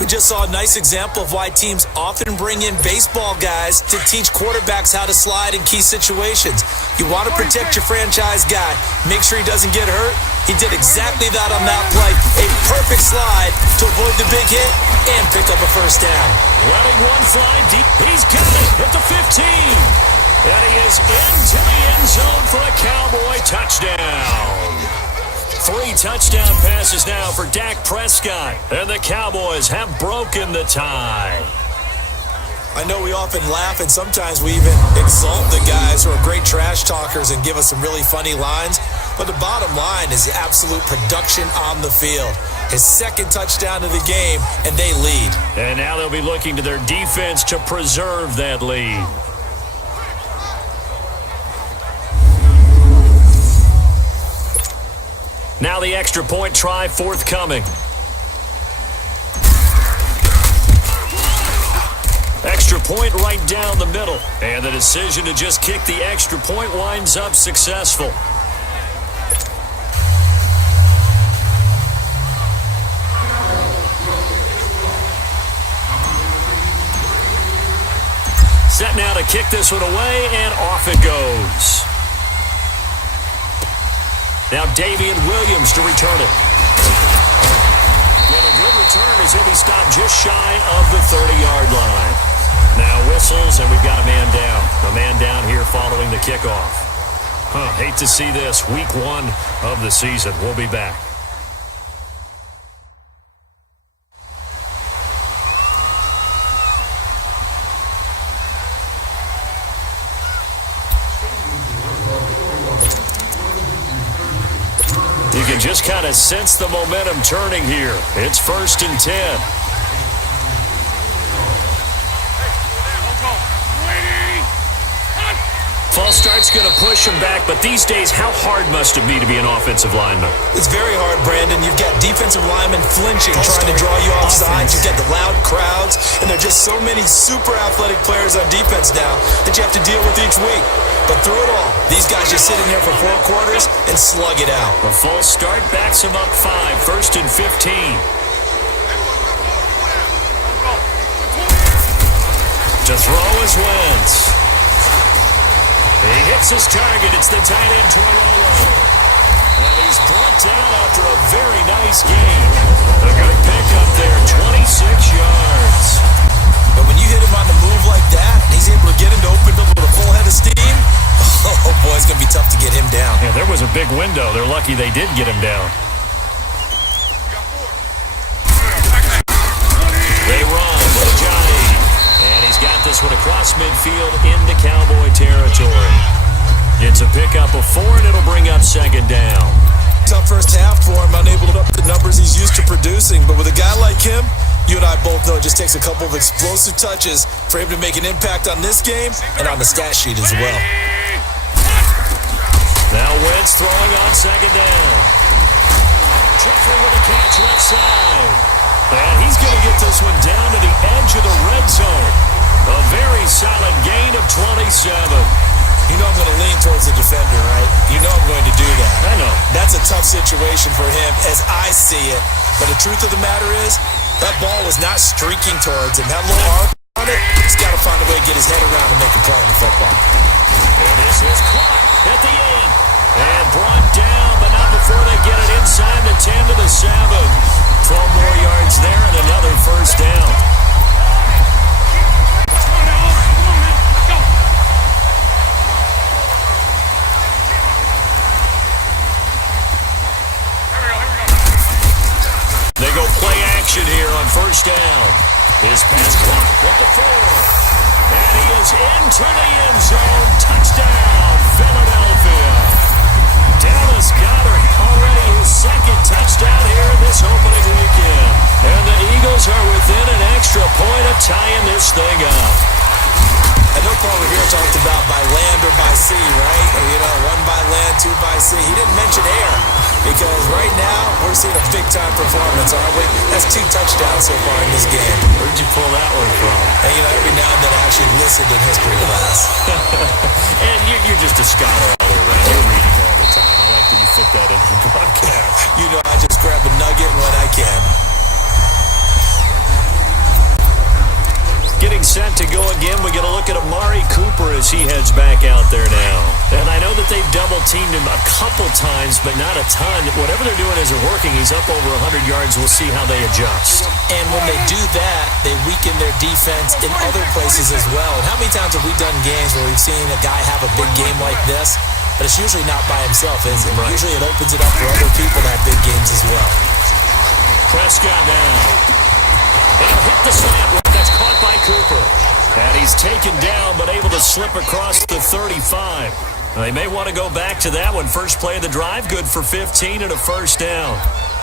We just saw a nice example of why teams often bring in baseball guys to teach quarterbacks how to slide in key situations. You want to protect your franchise guy. Make sure he doesn't get hurt. He did exactly that on that play. A perfect slide to avoid the big hit and pick up a first down. Letting one fly deep. He's got it at the 15. And he is into the end zone for a Cowboy touchdown. 3 touchdown passes now for Dak Prescott. And the Cowboys have broken the tie. I know we often laugh and sometimes we even exalt the guys who are great trash talkers and give us some really funny lines. But the bottom line is the absolute production on the field. His second touchdown of the game, and they lead. And now they'll be looking to their defense to preserve that lead. Now the extra point try forthcoming. Extra point right down the middle. And the decision to just kick the extra point winds up successful. Set now to kick this one away, and off it goes. Now Davian Williams to return it. And a good return as he'll be stopped just shy of the 30-yard line. Now whistles, and we've got a man down. A man down here following the kickoff. Hate to see this. Week 1 of the season. We'll be back. You can just kind of sense the momentum turning here. It's 1st and 10. False start's going to push him back, but these days, how hard must it be to be an offensive lineman? It's very hard, Brandon. You've got defensive linemen flinching, trying to draw you off sides. You've got the loud crowds, and there are just so many super athletic players on defense now that you have to deal with each week. But through it all, these guys just sit in here for 4 quarters and slug it out. A false start backs him up 5, 1st and 15. To throw is Wentz. He hits his target. It's the tight end, Torlolo. And he's brought down after a very nice game. A good pickup there, 26 yards. But when you hit him on the move like that, and he's able to get him to open up with a full head of steam, oh boy, it's going to be tough to get him down. Yeah, there was a big window. They're lucky they did get him down. They run with Johnny. And he's got this one across midfield into Cowboy territory. It's a pickup of 4, and it'll bring up 2nd down. Tough first half for him, unable to put up the numbers he's used to producing. But with a guy like him, You and I both know it just takes a couple of explosive touches for him to make an impact on this game and on the stat sheet as well. Now Wentz throwing on second down. Jeffrey with a catch left side. And he's going to get this one down to the edge of the red zone. A very solid gain of 27. You know I'm going to lean towards the defender, right? You know I'm going to do that. I know. That's a tough situation for him as I see it. But the truth of the matter is, that ball was not streaking towards him. That little arc on it, he's got to find a way to get his head around and make a play on the football. And this is caught at the end. And brought down, but not before they get it inside the 10 to the 7. 12 more yards there and another first down. They go play action here on first down. His pass clock with the 4. And he is into the end zone. Touchdown, Philadelphia. Dallas Goedert already his second touchdown here in this opening weekend. And the Eagles are within an extra point of tying this thing up. I know Paul Revere talked about by land or by sea, right? You know, 1 by land, 2 by sea. He didn't mention air because right now we're seeing a big-time performance, aren't we? That's 2 touchdowns so far in this game. Where'd you pull that one from? And, you know, every now and then I actually listened in history class. And you're just a scholar all around. You're reading all the time. I like that you fit that into the broadcast. You know, I just grab a nugget when I can. Getting set to go again, we get a look at Amari Cooper as he heads back out there now. And I know that they've double-teamed him a couple times, but not a ton. Whatever they're doing isn't working. He's up over 100 yards. We'll see how they adjust. And when they do that, they weaken their defense in other places as well. And how many times have we done games where we've seen a guy have a big game like this? But it's usually not by himself, is it? Right. Usually it opens it up for other people to have big games as well. Prescott now. He'll hit the slant. That's caught by Cooper. And he's taken down, but able to slip across the 35. They may want to go back to that one. First play of the drive, good for 15 and a first down.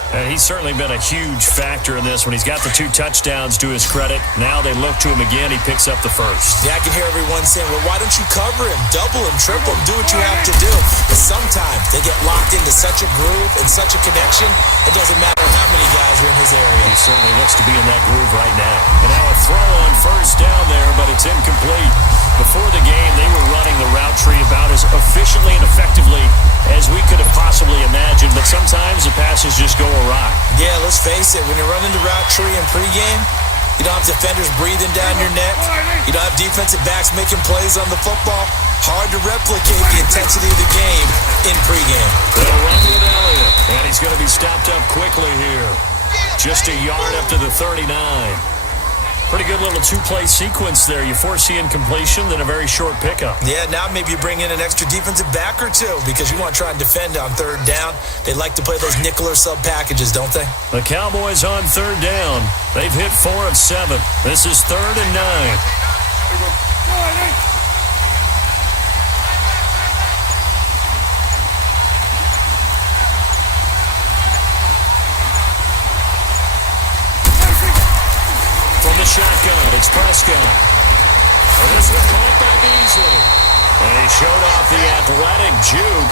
And he's certainly been a huge factor in this one. He's got the 2 touchdowns to his credit. Now they look to him again. He picks up the first. Yeah, I can hear everyone saying, well, why don't you cover him? Double him, triple him, do what you have to do. But sometimes they get locked into such a groove and such a connection, it doesn't matter how many guys are in his area. He certainly looks to be in that groove right now. And now a throw on first down there, but it's incomplete. Before the game, they were running the route tree about as efficiently and effectively as we could have possibly imagined, but sometimes the passes just go awry. Yeah, let's face it, when you're running the route tree in pregame, you don't have defenders breathing down your neck. You don't have defensive backs making plays on the football. Hard to replicate the intensity of the game in pregame. They'll run with Elliott, and he's going to be stopped up quickly here. Just a yard up to the 39. Pretty good little 2-play sequence there. You foresee incompletion, then a very short pickup. Yeah, now maybe you bring in an extra defensive back or 2 because you want to try and defend on 3rd down. They like to play those nickel or sub packages, don't they? The Cowboys on 3rd down. They've hit 4 of 7. This is 3rd and 9. Shotgun, it's Prescott. And this was caught by Beasley. And he showed off the athletic juke.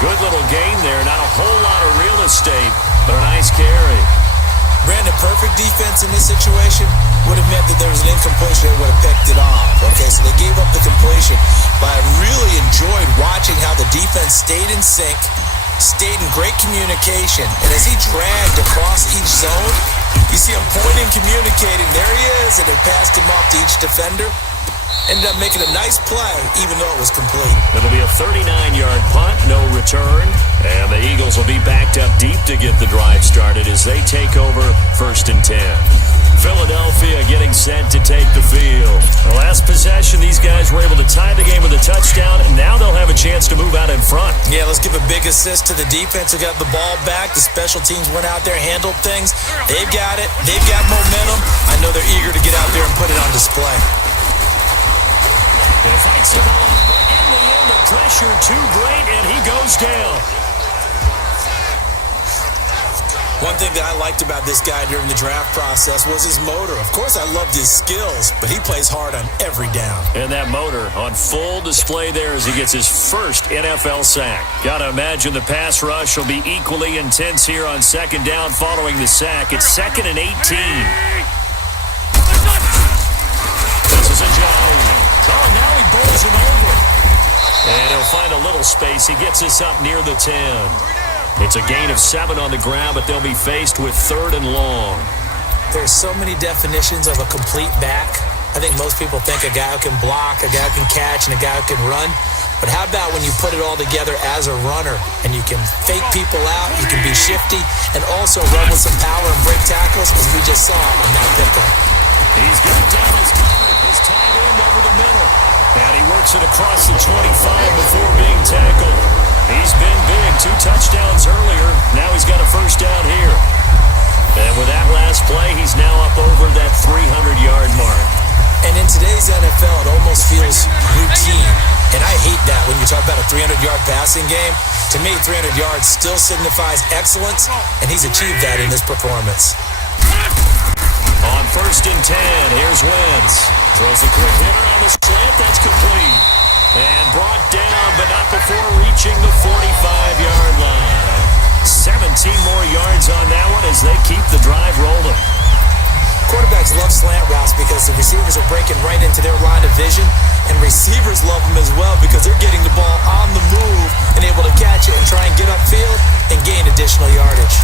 Good little gain there. Not a whole lot of real estate, but a nice carry. Brandon, perfect defense in this situation would have meant that there was an incompletion. They would have picked it off. Okay, so they gave up the completion. But I really enjoyed watching how the defense stayed in sync, stayed in great communication. And as he dragged across each zone, you see him pointing, communicating. There he is, and they passed him off to each defender. Ended up making a nice play, even though it was complete. It'll be a 39-yard punt, no return. And the Eagles will be backed up deep to get the drive started as they take over 1st and 10. Philadelphia getting set to take the field. The last possession, these guys were able to tie the game with a touchdown, and now they'll have a chance to move out in front. Yeah, let's give a big assist to the defense who got the ball back. The special teams went out there, handled things. They've got it. They've got momentum. I know they're eager to get out there and put it on display. It fights him off, but in the end, the pressure too great, and he goes down. One thing that I liked about this guy during the draft process was his motor. Of course, I loved his skills, but he plays hard on every down. And that motor on full display there as he gets his first NFL sack. Got to imagine the pass rush will be equally intense here on second down following the sack. It's 2nd and 18. This is a Ajayi. Oh, now he bowls him over. And he'll find a little space. He gets us up near the 10. It's a gain of 7 on the ground, but they'll be faced with 3rd and long. There's so many definitions of a complete back. I think most people think a guy who can block, a guy who can catch, and a guy who can run. But how about when you put it all together as a runner and you can fake people out, you can be shifty, and also run with some power and break tackles, as we just saw on that pickup. He's got down his tight end over the middle. And he works it across the 25 before being tackled. He's been big, 2 touchdowns earlier. Now he's got a first down here. And with that last play, he's now up over that 300-yard mark. And in today's NFL, it almost feels routine. And I hate that when you talk about a 300-yard passing game. To me, 300 yards still signifies excellence, and he's achieved that in this performance. On 1st and 10, here's Wentz. Throws a quick hitter on the slant. That's complete. And brought down, but not before reaching the 45-yard line. 17 more yards on that one as they keep the drive rolling. Quarterbacks love slant routes because the receivers are breaking right into their line of vision, and receivers love them as well because they're getting the ball on the move and able to catch it and try and get upfield and gain additional yardage.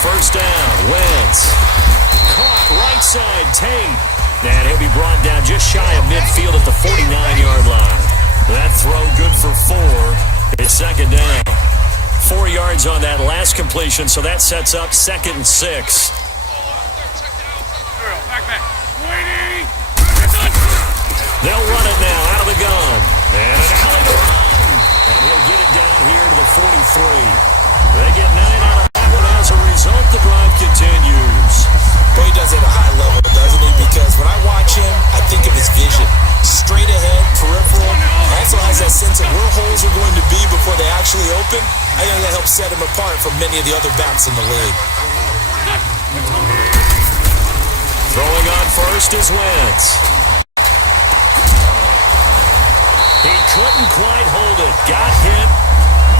First down, Wentz. Caught right side, Tate. And he'll be brought down just shy of midfield at the 49-yard line. That throw good for 4. It's 2nd down. 4 yards on that last completion, so that sets up 2nd and 6. They'll run it now out of the gun. And an alley to run. And he'll get it down here to the 43. They get 9 out of that one. As a result, the drive continues. Well, he does it at a high level, doesn't he? Because when I watch him, I think of his vision. Straight ahead, peripheral. Also has that sense of where holes are going to be before they actually open. I think that helps set him apart from many of the other backs in the league. Throwing on first is Wentz. He couldn't quite hold it. Got hit.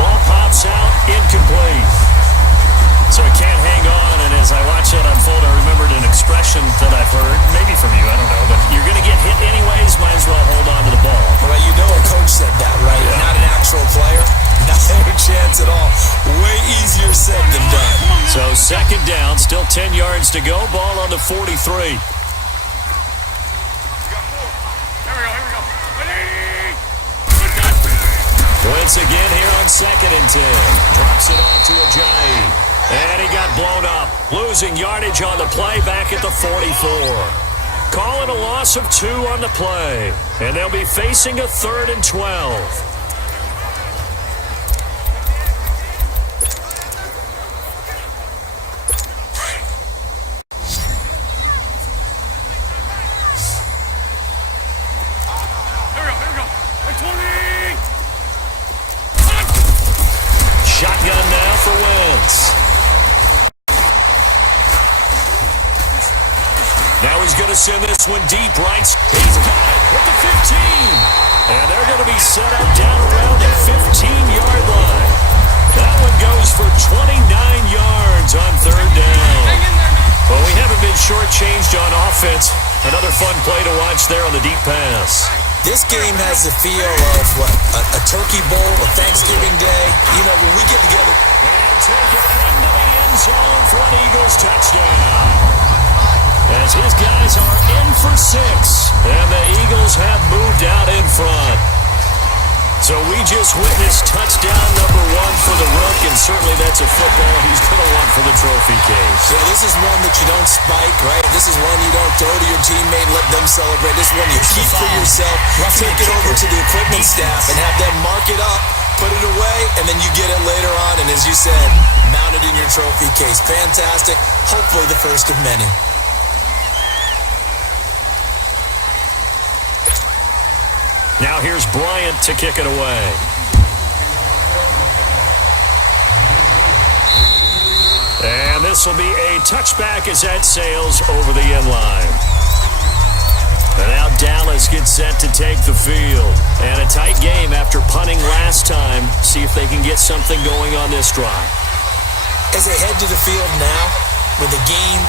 Ball pops out. Incomplete. So he can't hang on, and as I watch that unfold, I remembered an expression that I've heard, maybe from you, I don't know, but you're going to get hit anyways, might as well hold on to the ball. Well, you know a coach said that, right? Yeah. Not an actual player. Not a chance at all. Way easier said than done. So 2nd down, still 10 yards to go, ball on the 43. Wentz again here on 2nd and 10. Drops it on to Ajayi. And he got blown up. Losing yardage on the play back at the 44. Calling a loss of 2 on the play. And they'll be facing a 3rd and 12. Shotgun now for Wentz. Now he's going to send this one deep right. He's got it at the 15. And they're going to be set up down around the 15-yard line. That one goes for 29 yards on 3rd down. Well, we haven't been shortchanged on offense. Another fun play to watch there on the deep pass. This game has the feel of, a turkey bowl, a Thanksgiving day. You know, when we get together. And take it into the end zone for an Eagles touchdown. As his guys are in for 6. And the Eagles have moved out in front. So we just witnessed touchdown number 1 for the Rook, and certainly that's a football he's going to want for the trophy case. Yeah, this is one that you don't spike, right? This is one you don't throw to your teammate and let them celebrate. This is one you keep for yourself. Take it over to the equipment staff and have them mark it up, put it away, and then you get it later on, and as you said, mount it in your trophy case. Fantastic. Hopefully the first of many. Now here's Bryant to kick it away. And this will be a touchback as that sails over the end line. And now Dallas gets set to take the field. And a tight game after punting last time. See if they can get something going on this drive. As they head to the field now, with the game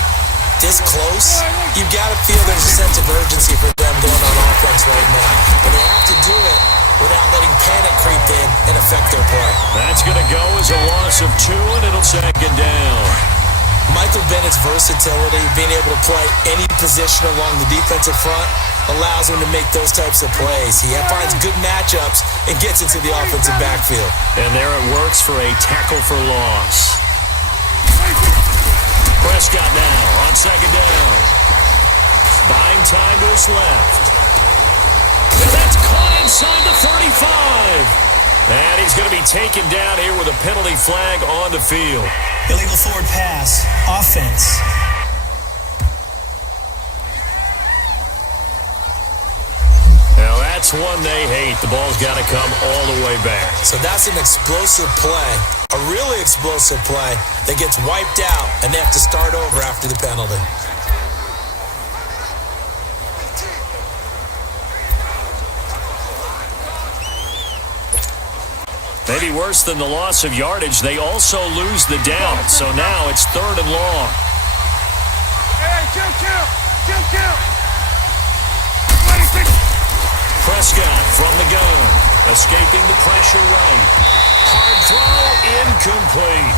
this close, you've got to feel there's a sense of urgency for them going on offense right now. But they have to do it without letting panic creep in and affect their play. That's going to go as a loss of 2, and it'll second down. Michael Bennett's versatility, being able to play any position along the defensive front, allows him to make those types of plays. He finds good matchups and gets into the offensive backfield. And there it works for a tackle for loss. Prescott now on second down. Buying time to his left. And that's caught inside the 35. And he's going to be taken down here with a penalty flag on the field. Illegal forward pass. Offense. Now that's one they hate. The ball's got to come all the way back. So that's an explosive play, a really explosive play that gets wiped out, and they have to start over after the penalty. Maybe worse than the loss of yardage, they also lose the down. So now it's 3rd and long. Hey, chill. Prescott from the gun, escaping the pressure right. Hard throw, incomplete.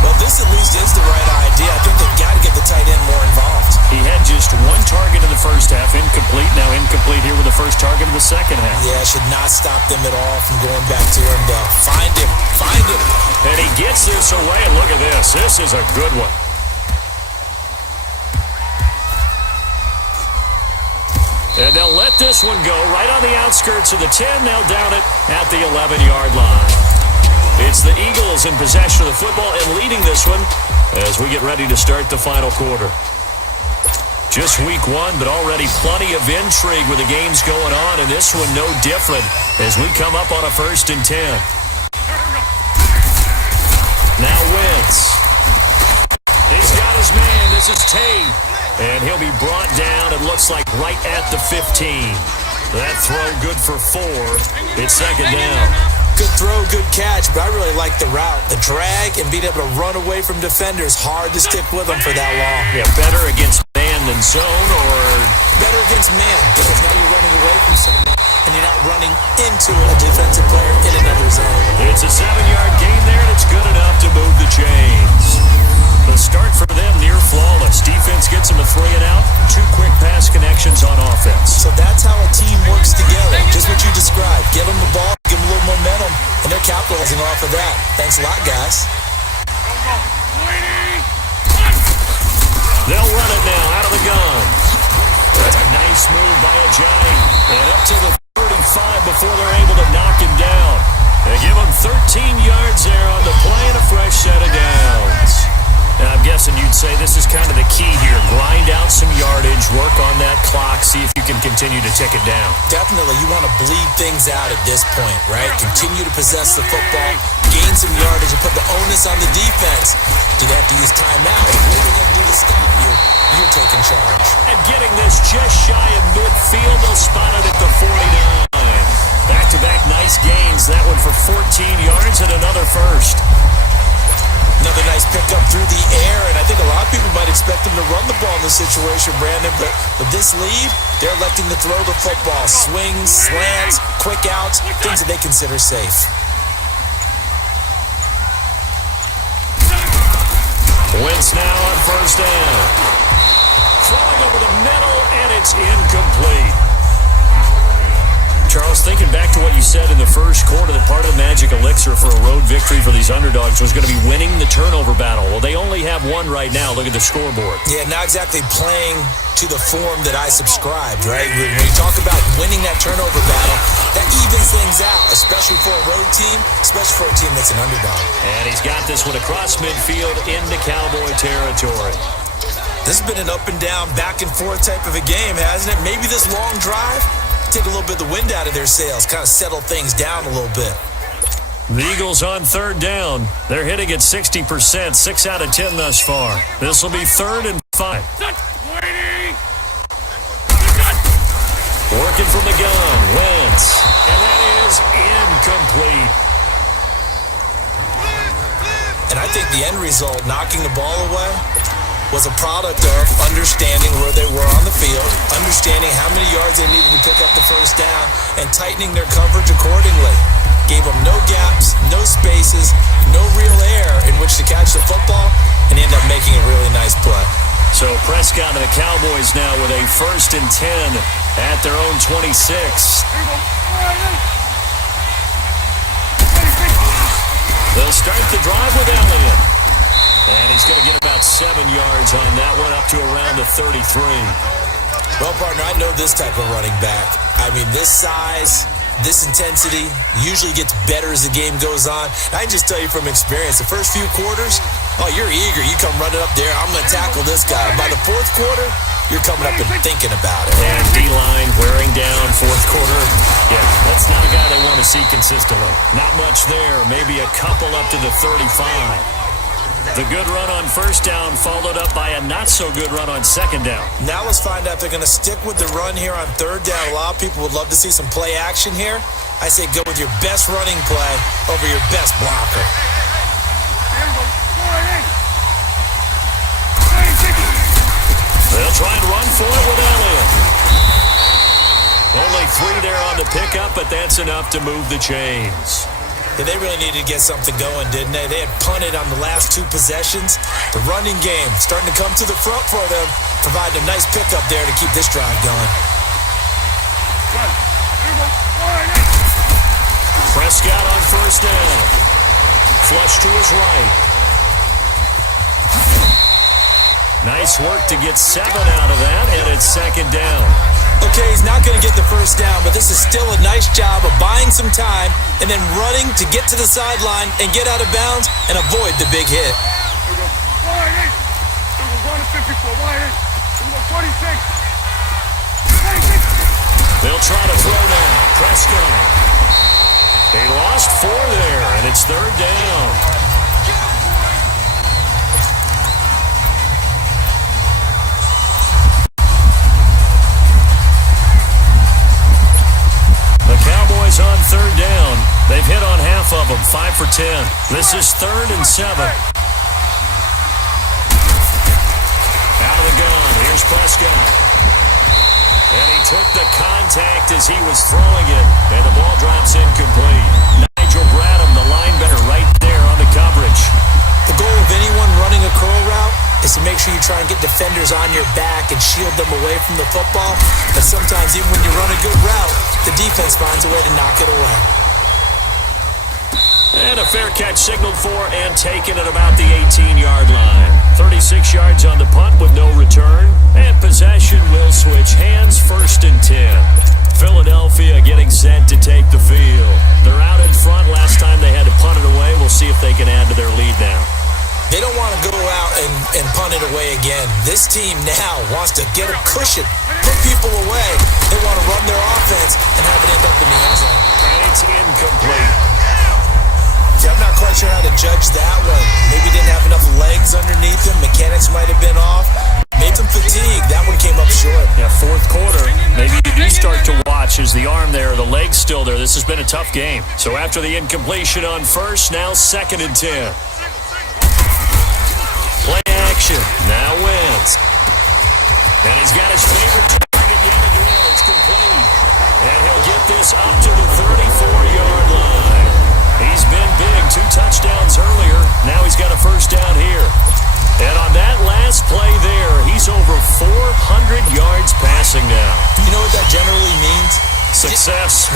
Well, this at least is the right idea. I think they've got to get the tight end more involved. He had just 1 target in the first half, incomplete. Now incomplete here with the first target of the second half. Yeah, should not stop them at all from going back to him, though. Find him. And he gets this away, and look at this. This is a good one. And they'll let this one go right on the outskirts of the 10. They'll down it at the 11-yard line. It's the Eagles in possession of the football and leading this one as we get ready to start the final quarter. Just week 1, but already plenty of intrigue with the games going on, and this one no different as we come up on a 1st and 10. Now Wentz. He's got his man. This is Tate. And he'll be brought down, it looks like right at the 15. That throw good for 4. It's second down. Good throw, good catch, but I really like the route. The drag and being able to run away from defenders, hard to stick with them for that long. Yeah, better against man than zone, or better against man, because now you're running away from someone and you're not running into a defensive player in another zone. It's a 7-yard gain there, and it's good enough to move the chains. The start for them near flawless. Defense gets them a 3 and out. 2 quick pass connections on offense. So that's how a team works together. Just what you described. Give them the ball, give them a little momentum, and they're capitalizing off of that. Thanks a lot, guys. They'll run it now out of the gun. That's a nice move by a Giant. And up to the 35 before they're able to knock him down. They give him 13 yards there on the play and a fresh set of downs. Now, I'm guessing you'd say this is kind of the key here. Grind out some yardage, work on that clock, see if you can continue to tick it down. Definitely. You want to bleed things out at this point, right? Continue to possess the football, gain some yardage, and put the onus on the defense. Do they have to use timeout? What do they have to do to stop you? You're taking charge. And getting this just shy of midfield, they'll spot it at the 49. Back-to-back nice gains. That one for 14 yards and another first. Another nice pickup through the air, and I think a lot of people might expect them to run the ball in this situation, Brandon, but with this lead, they're electing to throw the football. Swings, slants, quick outs, things that they consider safe. Wentz now on first down. Throwing over the middle, and it's incomplete. Charles, thinking back to what you said in the first quarter, that part of the magic elixir for a road victory for these underdogs was going to be winning the turnover battle. Well, they only have one right now. Look at the scoreboard. Yeah, not exactly playing to the form that I subscribed, right? When you talk about winning that turnover battle, That evens things out, especially for a road team, especially for a team that's an underdog. And he's got this one across midfield into Cowboy territory. This has been an up and down, back and forth type of a game, hasn't it? Maybe this long drive, take a little bit of the wind out of their sails, kind of settle things down a little bit. The Eagles on third down. They're hitting at 60%, 6 out of 10 thus far. This will be 3rd and 5. Working from the gun, Wentz. And that is incomplete. And I think the end result, knocking the ball away, was a product of understanding where they were on the field, understanding how many yards they needed to pick up the first down, and tightening their coverage accordingly. Gave them no gaps, no spaces, no real air in which to catch the football, and ended up making a really nice play. So Prescott and the Cowboys now with a 1st and 10 at their own 26. They'll start the drive with Elliott. And he's going to get about 7 yards on that one, up to around the 33. Well, partner, I know this type of running back. I mean, this size, this intensity usually gets better as the game goes on. I can just tell you from experience, the first few quarters, oh, you're eager. You come running up there, I'm going to tackle this guy. By the 4th quarter, you're coming up and thinking about it. And D-line wearing down 4th quarter. Yeah, that's not a guy they want to see consistently. Not much there. Maybe a couple up to the 35. The good run on 1st down followed up by a not-so-good run on 2nd down. Now let's find out if they're going to stick with the run here on 3rd down. A lot of people would love to see some play action here. I say go with your best running play over your best blocker. They'll try and run for it with Elliott. Only 3 there on the pickup, but that's enough to move the chains. Yeah, they really needed to get something going, didn't they? They had punted on the last 2 possessions. The running game starting to come to the front for them, providing a nice pickup there to keep this drive going. Prescott on 1st down. Flush to his right. Nice work to get 7 out of that, and it's 2nd down. Okay, he's not going to get the 1st down, but this is still a nice job of buying some time and then running to get to the sideline and get out of bounds and avoid the big hit. They'll try to throw now. Prescott. They lost 4 there, and it's 3rd down. The Cowboys on 3rd down. They've hit on half of them, 5 for 10. This is 3rd and 7. Out of the gun, here's Prescott. And he took the contact as he was throwing it, and the ball drops incomplete. Nigel Bradham, the linebacker, right there on the coverage. The goal of anyone running a curl route is to make sure you try and get defenders on your back and shield them away from the football. But sometimes even when you run a good route, the defense finds a way to knock it away. And a fair catch signaled for and taken at about the 18-yard line. 36 yards on the punt with no return. And possession will switch hands, 1st and 10. Philadelphia getting set to take the field. They're out in front. Last time they had to punt it away. We'll see if they can add to their lead now. They don't want to go out and punt it away again. This team now wants to get a cushion, put people away. They want to run their offense and have it end up in the end zone. And it's incomplete. Yeah, I'm not quite sure how to judge that one. Maybe didn't have enough legs underneath him. Mechanics might have been off. Maybe some fatigue. That one came up short. Yeah, 4th quarter. Maybe you do start to watch as the arm there, the leg's still there. This has been a tough game. So after the incompletion on 1st, now 2nd and 10. Play action. Now Wentz. And he's got his favorite target yet again. It's complete. And he'll get this up to the 34-yard line. He's been big. 2 touchdowns earlier. Now he's got a 1st down here. And on that last play there, he's over 400 yards passing now. You know what that generally means? Success.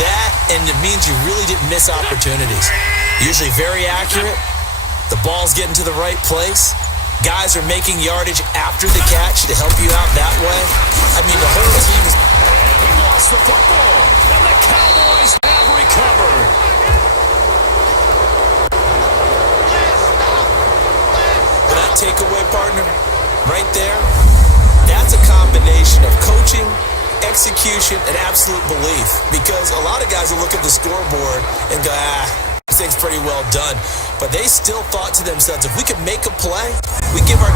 That, and it means you really didn't miss opportunities. Usually very accurate. The ball's getting to the right place. Guys are making yardage after the catch to help you out that way. I mean, the whole team is... And he lost the football. And the right there, that's a combination of coaching, execution, and absolute belief. Because a lot of guys will look at the scoreboard and go, this thing's pretty well done. But they still thought to themselves, if we could make a play, we give our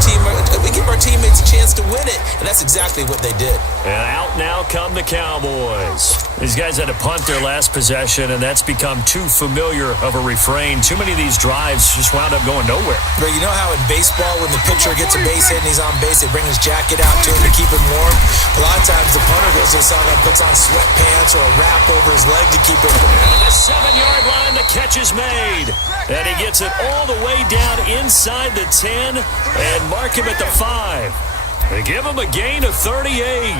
teammates a chance to win it. And that's exactly what they did. And out now come the Cowboys. These guys had to punt their last possession, and that's become too familiar of a refrain. Too many of these drives just wound up going nowhere. But you know how in baseball, when the pitcher gets a base hit and he's on base, they bring his jacket out to him to keep him warm? A lot of times the punter goes to the sideline, puts on sweatpants or a wrap over his leg to keep him warm. On the 7-yard line, the catch is made. And he gets it all the way down inside the 10 and mark him at the 5. They give him a gain of 38.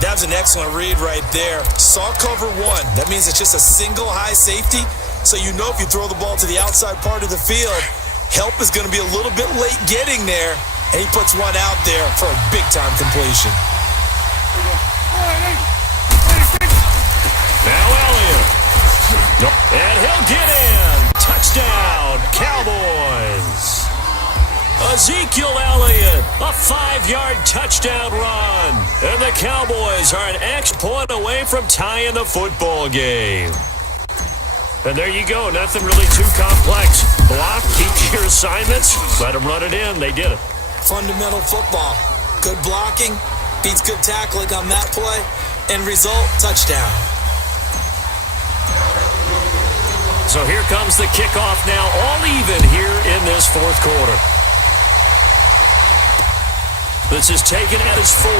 That was an excellent read right there. Saw cover 1. That means it's just a single high safety. So you know if you throw the ball to the outside part of the field, help is going to be a little bit late getting there. And he puts one out there for a big-time completion. Now Elliott. And he'll get in. Touchdown, Cowboys. Ezekiel Elliott, a 5-yard touchdown run. And the Cowboys are an extra point away from tying the football game. And there you go. Nothing really too complex. Block, keep your assignments, let them run it in. They did it. Fundamental football. Good blocking beats good tackling on that play. End result, touchdown. So here comes the kickoff now, all even here in this fourth quarter. This is taken at his 4.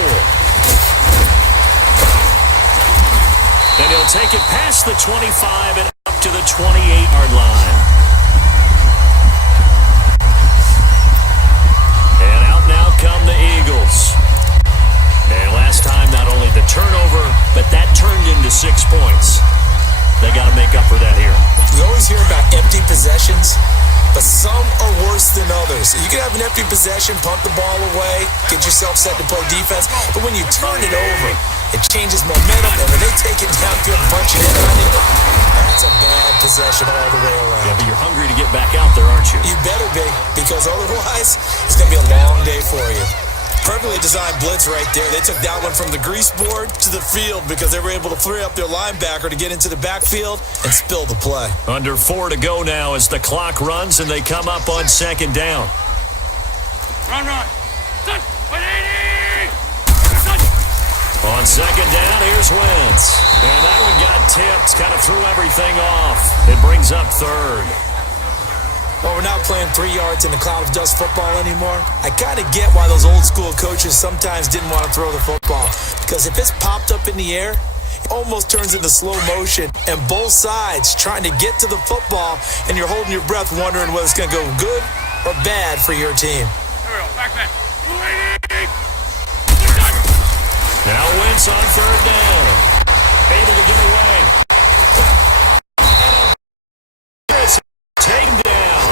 Then he'll take it past the 25 and up to the 28-yard line. And out now come the Eagles. And last time, not only the turnover, but that turned into 6 points. They got to make up for that here. We always hear about empty possessions, but some are worse than others. You can have an empty possession, punt the ball away, get yourself set to play defense, but when you turn it over, it changes momentum, and when they take it downfield and punch it in on you, that's a bad possession all the way around. Yeah, but you're hungry to get back out there, aren't you? You better be, because otherwise, it's going to be a long day for you. Perfectly designed blitz right there. They took that one from the grease board to the field because they were able to free up their linebacker to get into the backfield and spill the play. Under 4 to go now as the clock runs and they come up on second down. Run. On second down, here's Wentz. And that one got tipped, kind of threw everything off. It brings up third. Well, we're not playing 3 yards in the cloud of dust football anymore. I kind of get why those old school coaches sometimes didn't want to throw the football. Because if it's popped up in the air, it almost turns into slow motion. And both sides trying to get to the football, and you're holding your breath wondering whether it's going to go good or bad for your team. Here we go. Back. Now Wentz on third down. Able to get away. Taken down.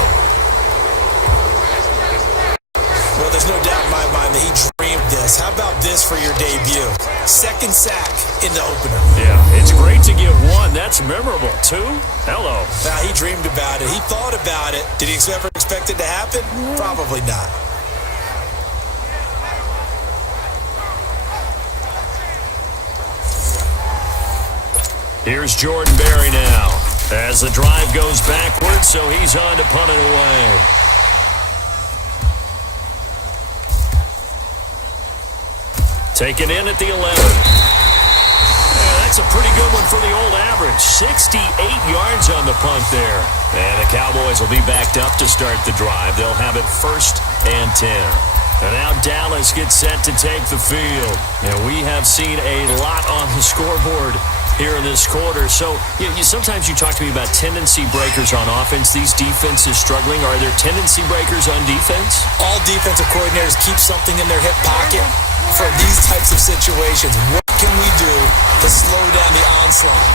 Well, there's no doubt in my mind that he dreamed this. How about this for your debut? Second sack in the opener. Yeah, it's great to get 1. That's memorable. 2? Hello. Now, he dreamed about it. He thought about it. Did he ever expect it to happen? Probably not. Here's Jordan Berry now. As the drive goes backwards, so he's on to punt it away. Taken in at the 11. Yeah, that's a pretty good one for the old average. 68 yards on the punt there. And the Cowboys will be backed up to start the drive. They'll have it 1st and 10. And now Dallas gets set to take the field. And we have seen a lot on the scoreboard here in this quarter. So sometimes you talk to me about tendency breakers on offense. These defenses struggling. Are there tendency breakers on defense? All defensive coordinators keep something in their hip pocket for these types of situations. What can we do to slow down the onslaught?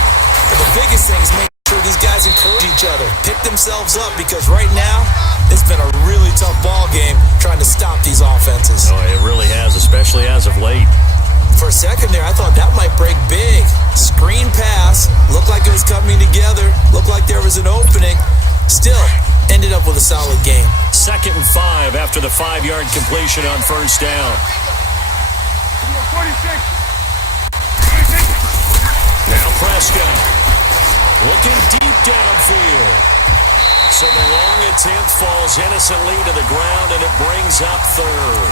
But the biggest thing is make sure these guys encourage each other, pick themselves up, because right now it's been a really tough ball game trying to stop these offenses. Oh, it really has, especially as of late. For a second there, I thought that might break big. Screen pass, looked like it was coming together, looked like there was an opening. Still, ended up with a solid game. 2nd and 5 after the 5-yard completion on first down. 46. Now Prescott looking deep downfield. So the long attempt falls innocently to the ground, and it brings up 3rd.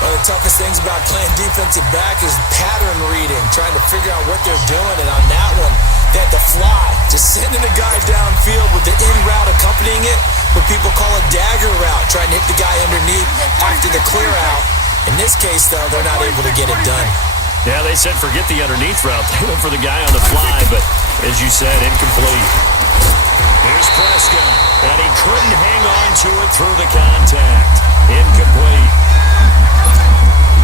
One of the toughest things about playing defensive back is pattern reading, trying to figure out what they're doing. And on that one, they had to fly, just sending a guy downfield with the in route accompanying it, what people call a dagger route, trying to hit the guy underneath after the clear out. In this case, though, they're not able to get it done. Yeah, they said forget the underneath route. They went for the guy on the fly, but as you said, incomplete. Here's Prescott, and he couldn't hang on to it through the contact. Incomplete.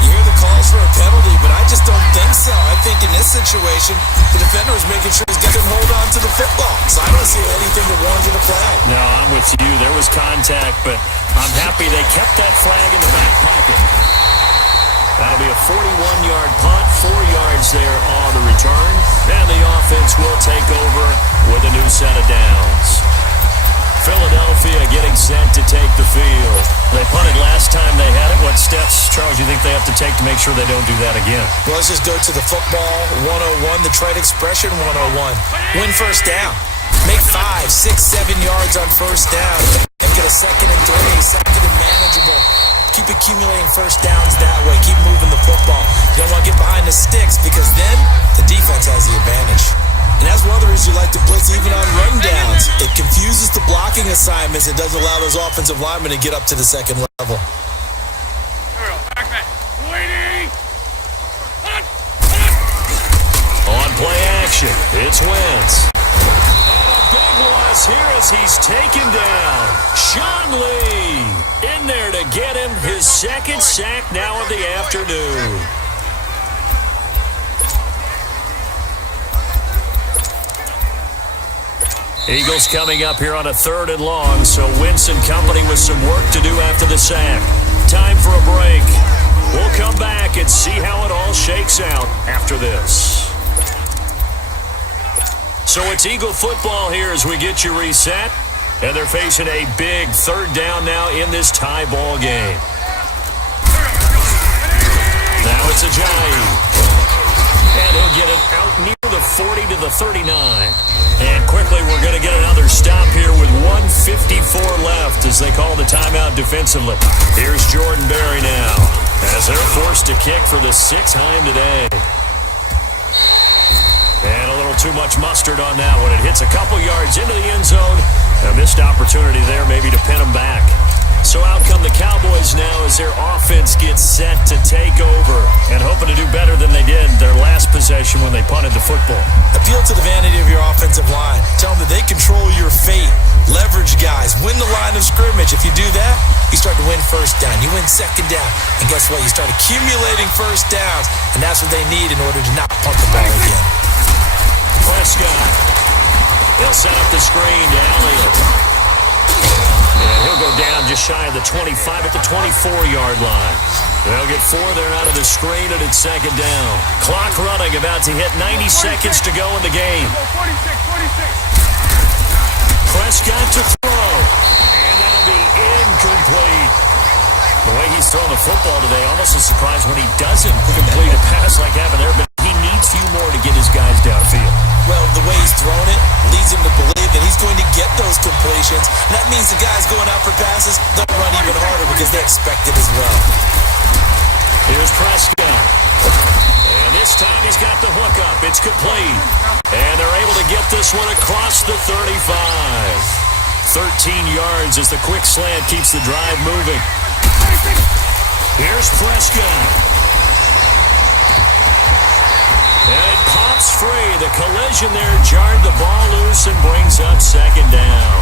You hear the calls for a penalty, but I just don't think so. I think in this situation, the defender is making sure he's got him hold on to the football. So I don't see anything that warranted a flag. No, I'm with you. There was contact, but I'm happy they kept that flag in the back pocket. That'll be a 41-yard punt, 4 yards there on the return. And the offense will take over with a new set of downs. Philadelphia getting set to take the field. They punted last time they had it. What steps, Charles, you think they have to take to make sure they don't do that again? Well, let's just go to the football 101, the trade expression 101. Win first down. Make 5, 6, 7 yards on first down. And get a 2nd and 3, 2nd and manageable. Keep accumulating first downs that way. Keep moving the football. You don't want to get behind the sticks because then the defense has the advantage. And that's one of the reasons you like to blitz even on run downs. It confuses the blocking assignments. It doesn't allow those offensive linemen to get up to the second level. On play action, it's Wentz. And a big loss here as he's taken down. Sean Lee in there to get him his 2nd sack now of the afternoon. Eagles coming up here on a 3rd and long, so Wentz and company with some work to do after the sack. Time for a break. We'll come back and see how it all shakes out after this. So it's Eagle football here as we get you reset, and they're facing a big 3rd down now in this tie ball game. Now it's Ajayi, and he'll get it out near the 40 to the 39. And quickly, we're going to get another stop here with 1:54 left as they call the timeout defensively. Here's Jordan Berry now as they're forced to kick for the 6th time today. And a little too much mustard on that one. It hits a couple yards into the end zone. A missed opportunity there maybe to pin them back. So out come the Cowboys now as their offense gets set to take over and hoping to do better than they did their last possession when they punted the football. Appeal to the vanity of your offensive line. Tell them that they control your fate. Leverage guys. Win the line of scrimmage. If you do that, you start to win first down. You win 2nd down. And guess what? You start accumulating first downs. And that's what they need in order to not punt the ball again. Prescott. They'll set up the screen to Elliott. And he'll go down just shy of the 25 at the 24-yard line. They'll get 4 there out of the screen, and it's 2nd down. Clock running, about to hit 90 seconds to go in the game. 46. Prescott to throw, and that'll be incomplete. The way he's throwing the football today, almost a surprise when he doesn't complete a pass like having there, but he needs few more to get his guys downfield. Well, the way he's thrown it leads him to believe that he's going to get those completions. And that means the guys going out for passes, they'll run even harder because they expect it as well. Here's Prescott. And this time he's got the hook up. It's complete. And they're able to get this one across the 35. 13 yards as the quick slant keeps the drive moving. Here's Prescott. And it pops free. The collision there jarred the ball loose and brings up 2nd down.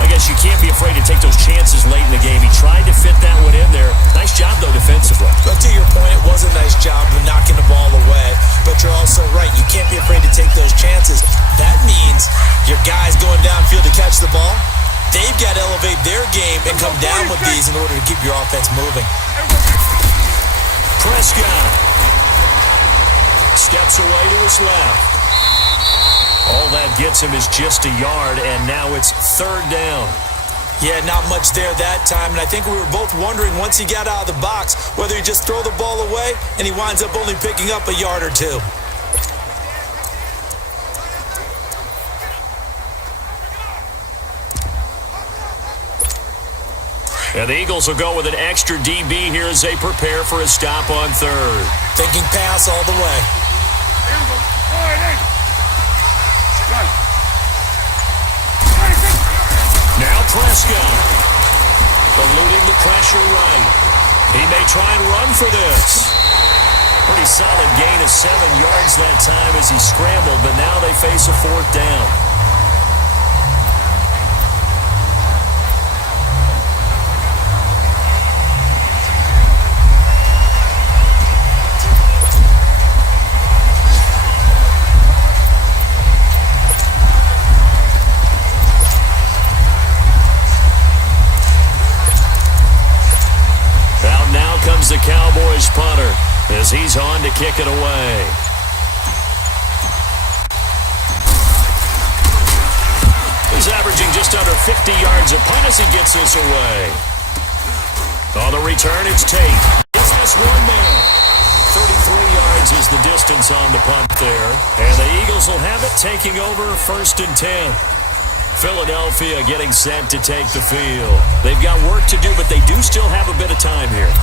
I guess you can't be afraid to take those chances late in the game. He tried to fit that one in there. Nice job, though, defensively. But to your point, it was a nice job of knocking the ball away. But you're also right. You can't be afraid to take those chances. That means your guys going downfield to catch the ball, they've got to elevate their game and come down with these in order to keep your offense moving. Prescott steps away to his left. All that gets him is just a yard, and now it's third down. Yeah, not much there that time, and I think we were both wondering once he got out of the box whether he just throw the ball away and he winds up only picking up a yard or two. And the Eagles will go with an extra DB here as they prepare for a stop on third. Thinking pass all the way. Now Prescott. Eluding the pressure right. He may try and run for this. Pretty solid gain of 7 yards that time as he scrambled, but now they face a fourth down. The Cowboys punter as he's on to kick it away. He's averaging just under 50 yards a punt as he gets this away. On the return, it's Tate. He's just one man. 33 yards is the distance on the punt there. And the Eagles will have it taking over 1st and 10. Philadelphia getting set to take the field. They've got work to do, but they do still have a bit of time here.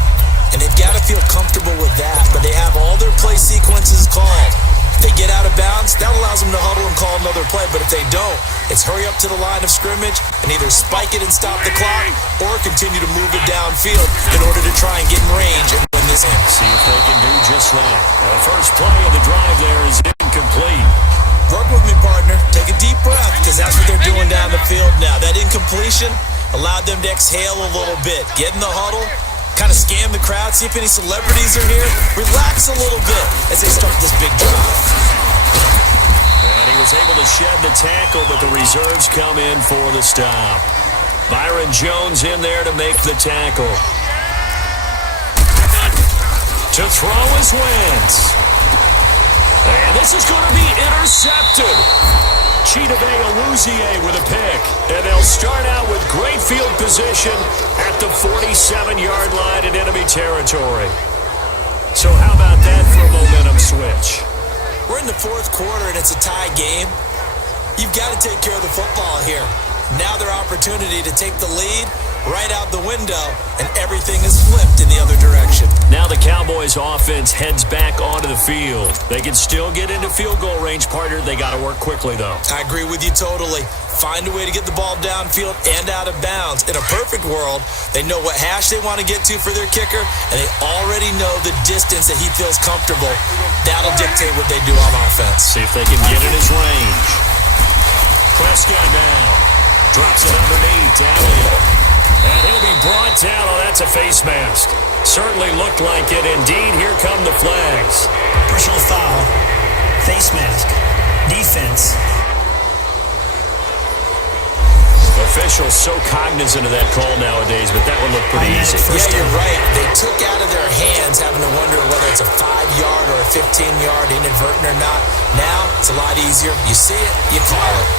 And they've got to feel comfortable with that, but they have all their play sequences called. If they get out of bounds, that allows them to huddle and call another play, but if they don't, it's hurry up to the line of scrimmage and either spike it and stop the clock or continue to move it downfield in order to try and get in range and win this game. See if they can do just that. The first play of the drive there is incomplete. Work with me, partner. Take a deep breath, because that's what they're doing down the field now. That incompletion allowed them to exhale a little bit, get in the huddle, kind of scan the crowd, see if any celebrities are here. Relax a little bit as they start this big drive. And he was able to shed the tackle, but the reserves come in for the stop. Byron Jones in there to make the tackle. To throw is Wentz. And this is going to be intercepted. Chidobe Awuzie with a pick. And they'll start out with great field position at the 47-yard line in enemy territory. So how about that for a momentum switch? We're in the fourth quarter and it's a tie game. You've got to take care of the football here. Now their opportunity to take the lead right out the window, and everything is flipped in the other direction. Now the Cowboys offense heads back onto the field. They can still get into field goal range, partner. They got to work quickly, though. I agree with you totally. Find a way to get the ball downfield and out of bounds. In a perfect world, they know what hash they want to get to for their kicker, and they already know the distance that he feels comfortable. That'll dictate what they do on offense. See if they can get in his range. Prescott now. Drops it underneath. Elliott. And he'll be brought down. Oh, that's a face mask. Certainly looked like it. Indeed, here come the flags. Personal foul. Face mask. Defense. Officials so cognizant of that call nowadays, but that one looked pretty easy. Yeah, you're right. They took out of their hands having to wonder whether it's a 5-yard or a 15-yard inadvertent or not. Now, it's a lot easier. You see it, you call it.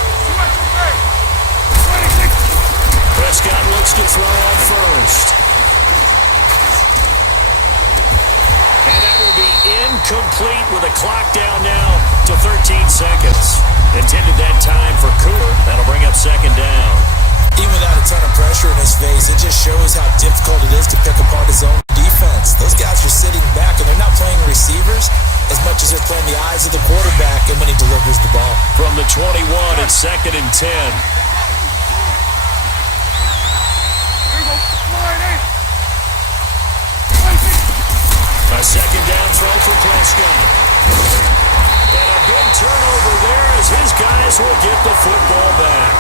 Prescott looks to throw on first. And that will be incomplete with a clock down now to 13 seconds. Intended that time for Cooper. That'll bring up second down. Even without a ton of pressure in his face, it just shows how difficult it is to pick apart his own defense. Those guys are sitting back, and they're not playing receivers as much as they're playing the eyes of the quarterback and when he delivers the ball. From the 21, it's 2nd and 10. A second down throw for Prescott. And a big turnover there as his guys will get the football back.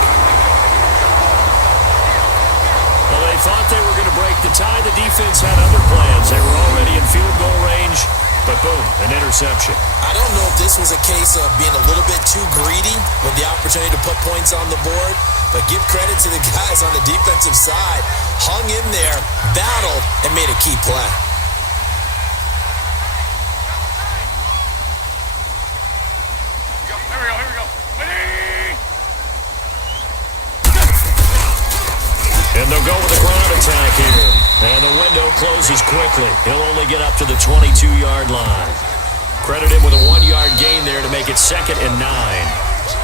Well, they thought they were going to break the tie. The defense had other plans. They were already in field goal range, but boom, an interception. I don't know if this was a case of being a little bit too greedy with the opportunity to put points on the board, but give credit to the guys on the defensive side. Hung in there, battled, and made a key play. Here we go. They'll go with a ground attack here. And the window closes quickly. He'll only get up to the 22-yard line. Credit him with a 1-yard gain there to make it 2nd and 9.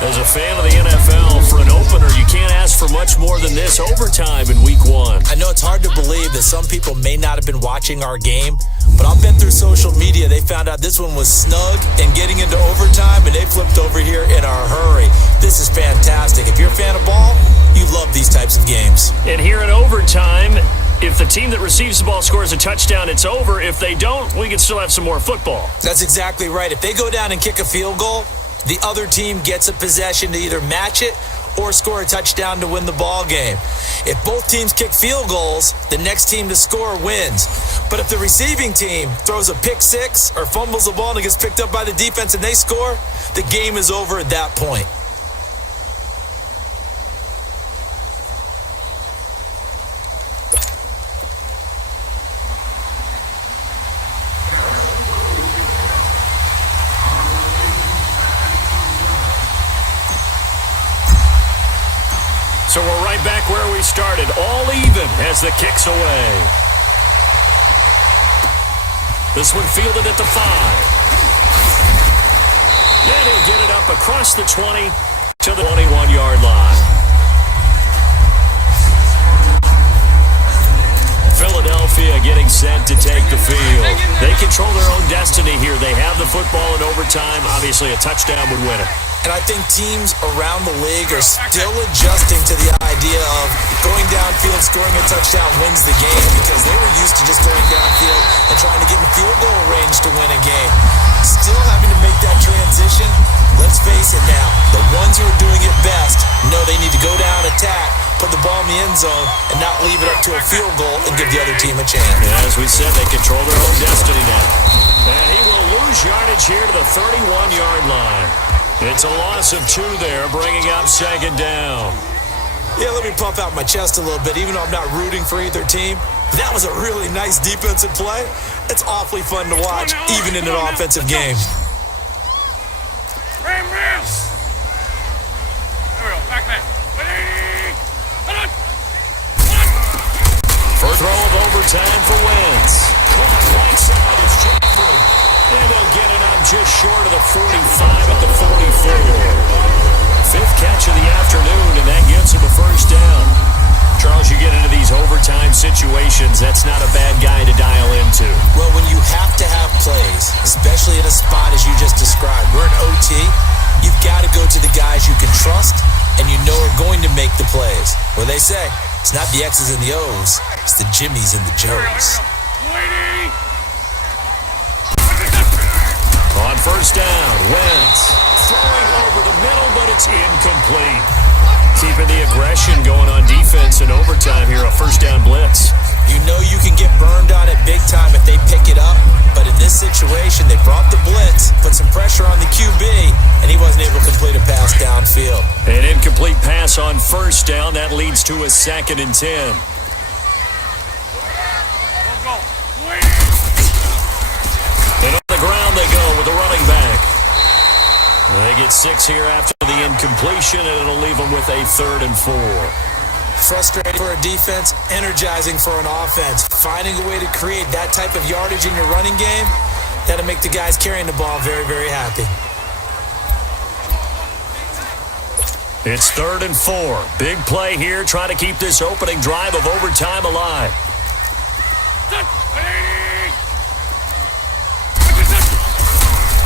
As a fan of the NFL, for an opener, you can't ask for much more than this overtime in Week 1. I know it's hard to believe that some people may not have been watching our game, but I'll bet through social media they found out this one was snug and getting into overtime, and they flipped over here in a hurry. This is fantastic. If you're a fan of ball, you love these types of games. And here in overtime, if the team that receives the ball scores a touchdown, it's over. If they don't, we can still have some more football. That's exactly right. If they go down and kick a field goal, the other team gets a possession to either match it or score a touchdown to win the ball game. If both teams kick field goals, the next team to score wins. But if the receiving team throws a pick six or fumbles the ball and it gets picked up by the defense and they score, the game is over at that point. So we're right back where we started, all even as the kick's away. This one fielded at the 5. And he'll get it up across the 20 to the 21-yard line. Philadelphia getting set to take the field. They control their own destiny here. They have the football in overtime. Obviously, a touchdown would win it. And I think teams around the league are still adjusting to the idea of going downfield, scoring a touchdown wins the game, because they were used to just going downfield and trying to get in field goal range to win a game. Still having to make that transition. Let's face it now, the ones who are doing it best know they need to go down, attack, put the ball in the end zone, and not leave it up to a field goal and give the other team a chance. Yeah, as we said, they control their own destiny now. And he will lose yardage here to the 31-yard line. It's a loss of 2 there, bringing up 2nd down. Yeah, let me puff out my chest a little bit, even though I'm not rooting for either team. That was a really nice defensive play. It's awfully fun to watch, even in an offensive game. First throw of overtime for Wentz. Caught right side is Jeffrey. And they'll get it up just short of the 45 at the 44. 5th catch of the afternoon, and that gives him a first down. Charles, you get into these overtime situations, that's not a bad guy to dial into. Well, when you have to have plays, especially in a spot as you just described, we're in OT, you've got to go to the guys you can trust and you know are going to make the plays. Well, they say, it's not the X's and the O's, it's the Jimmies and the Joes. On first down, Wentz throwing over the middle, but it's incomplete. Keeping the aggression going on defense in overtime here, a first down blitz. You know you can get burned on it big time if they pick it up, but in this situation, they brought the blitz, put some pressure on the QB, and he wasn't able to complete a pass downfield. An incomplete pass on first down, that leads to a 2nd and 10. And on the ground they go with the running back. They get 6 here after the incompletion, and it'll leave them with a 3rd and 4. Frustrating for a defense, energizing for an offense. Finding a way to create that type of yardage in your running game, that'll make the guys carrying the ball very, very happy. It's 3rd and 4. Big play here, trying to keep this opening drive of overtime alive.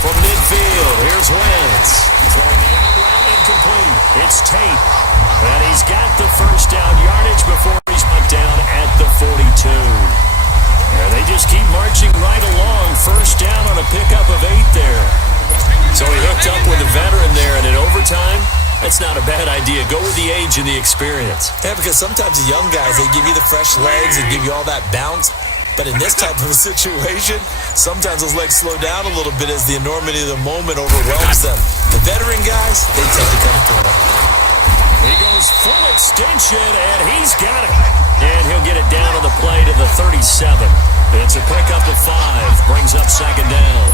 From midfield, here's Wentz. Throwing the out route incomplete. It's Tate. And he's got the first down yardage before he's put down at the 42. And they just keep marching right along. First down on a pickup of 8 there. So he hooked up with a veteran there, and in overtime, that's not a bad idea. Go with the age and the experience. Yeah, because sometimes the young guys, they give you the fresh legs and give you all that bounce. But in this type of a situation, sometimes those legs slow down a little bit as the enormity of the moment overwhelms them. The veteran guys, they tend to come through. He goes full extension, and he's got it. And he'll get it down on the play to the 37. It's a pickup of 5. Brings up 2nd down.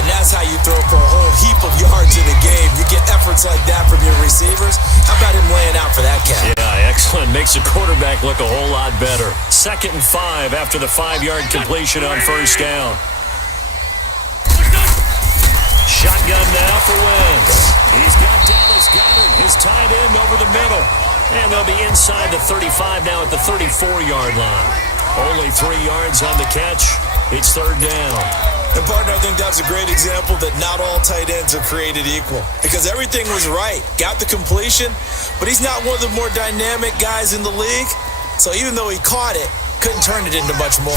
And that's how you throw for a whole heap of yards in the game. You get efforts like that from your receivers. How about him laying out for that cat? Yeah, Excellent. Makes the quarterback look a whole lot better. 2nd and 5 after the 5-yard completion on first down. Shotgun now for Wentz. He's got Dallas Goedert, his tight end, over the middle. And they'll be inside the 35 now at the 34-yard line. Only 3 yards on the catch. It's 3rd down. And, partner, I think that's a great example that not all tight ends are created equal. Because everything was right. Got the completion, but he's not one of the more dynamic guys in the league. So even though he caught it, couldn't turn it into much more.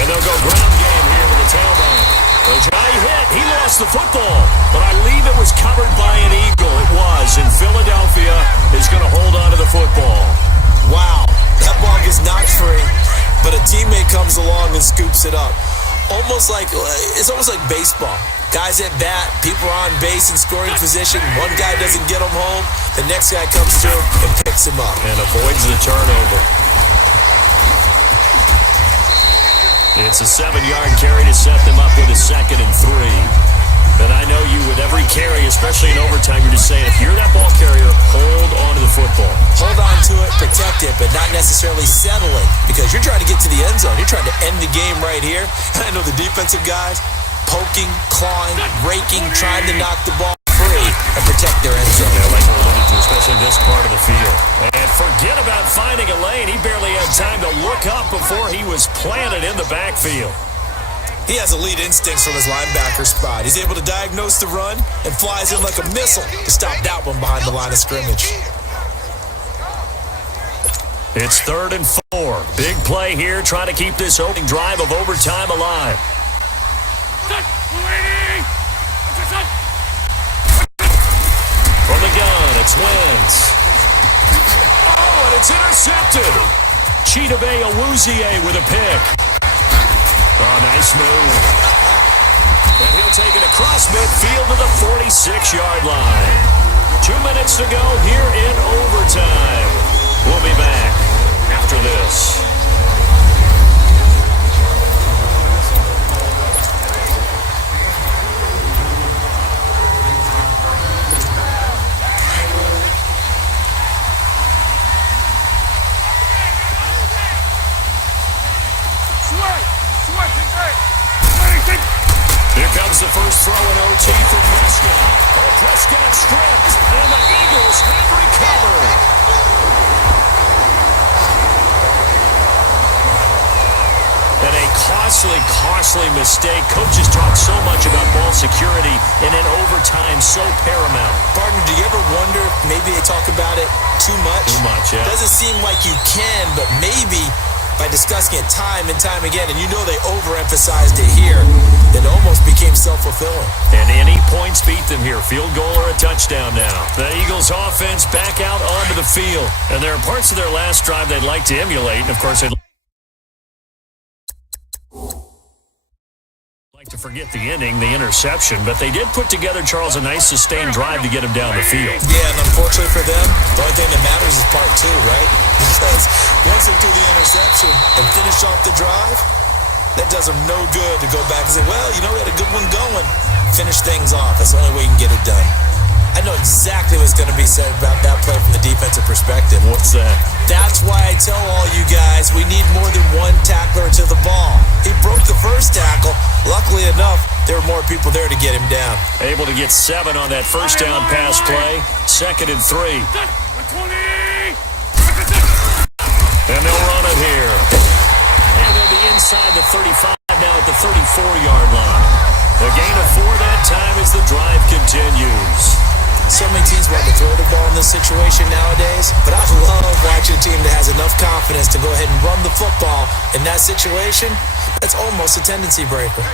And they'll go ground game here with the tailback. Ojai hit. He lost the football. But I believe it was covered by an Eagle. It was. And Philadelphia is going to hold on to the football. Wow. That ball gets knocked free, but a teammate comes along and scoops it up. It's almost like baseball. Guys at bat, people are on base in scoring position. One guy doesn't get him home. The next guy comes through and picks him up. And avoids the turnover. It's a 7-yard carry to set them up with a 2nd and 3. But I know you, with every carry, especially in overtime, you're just saying, if you're that ball carrier, hold on to the football. Hold on to it, protect it, but not necessarily settle it, because you're trying to get to the end zone. You're trying to end the game right here. I know the defensive guys poking, clawing, raking, trying to knock the ball free and protect their end zone. Yeah, like we're alluding to, especially this part of the field. And forget about finding a lane. He barely had time to look up before he was planted in the backfield. He has elite instincts from his linebacker spot. He's able to diagnose the run and flies in like a missile to stop that one behind the line of scrimmage. It's 3rd and 4. Big play here, trying to keep this opening drive of overtime alive. From the gun, it's Wentz. Oh, and it's intercepted. Chidobe Awuzie with a pick. Oh, nice move. And he'll take it across midfield to the 46-yard line. 2 minutes to go here in overtime. We'll be back after this. Here comes the first throw in OT for Prescott. Oh, Prescott stripped, and the Eagles have recovered. And a costly mistake. Coaches talk so much about ball security, and in overtime, so paramount. Partner, do you ever wonder, maybe they talk about it too much? Too much, yeah. Doesn't seem like you can, but maybe by discussing it time and time again, and you know they overemphasized it here, it almost became self-fulfilling. And any points beat them here. Field goal or a touchdown now. The Eagles offense back out onto the field. And there are parts of their last drive they'd like to emulate. And, of course, they'd like to forget the ending, the interception. But they did put together, Charles, a nice sustained drive to get him down the field. Yeah, and unfortunately for them, the only thing that matters is part 2, right? Because once they do the interception and finish off the drive, that does them no good to go back and say, well, we had a good one going. Finish things off. That's the only way you can get it done. I know exactly what's going to be said about that play from the defensive perspective. What's that? That's why I tell all you guys we need more than one tackler to the ball. He broke the first tackle. Luckily enough, there were more people there to get him down. Able to get 7 on that first down pass play. 2nd and 3. And they'll run it here. And they'll be inside the 35 now at the 34-yard line. A gain of 4 that time as the drive continues. So many teams want to throw the ball in this situation nowadays, but I love watching a team that has enough confidence to go ahead and run the football in that situation. That's almost a tendency breaker.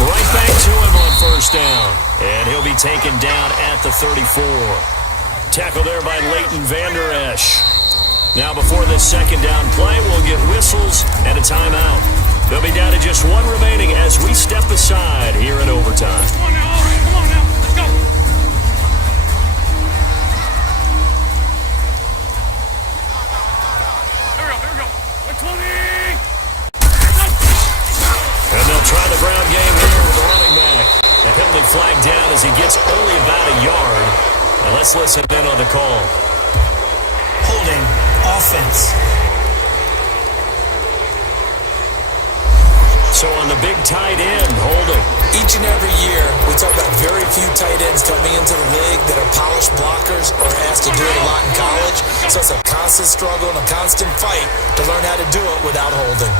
Right back to him on first down. And he'll be taken down at the 34. Tackle there by Leighton Vander Esch. Now before this second down play, we'll get whistles and a timeout. They'll be down to just 1 remaining as we step aside here in overtime. Come on now, let's go. Here we go. 20. And they'll try the ground game here with the running back. And he'll eventually flagged down as he gets only about a yard. And let's listen in on the call. Holding. Offense. So on the big tight end, holding. Each and every year, we talk about very few tight ends coming into the league that are polished blockers or asked to do it a lot in college. So it's a constant struggle and a constant fight to learn how to do it without holding.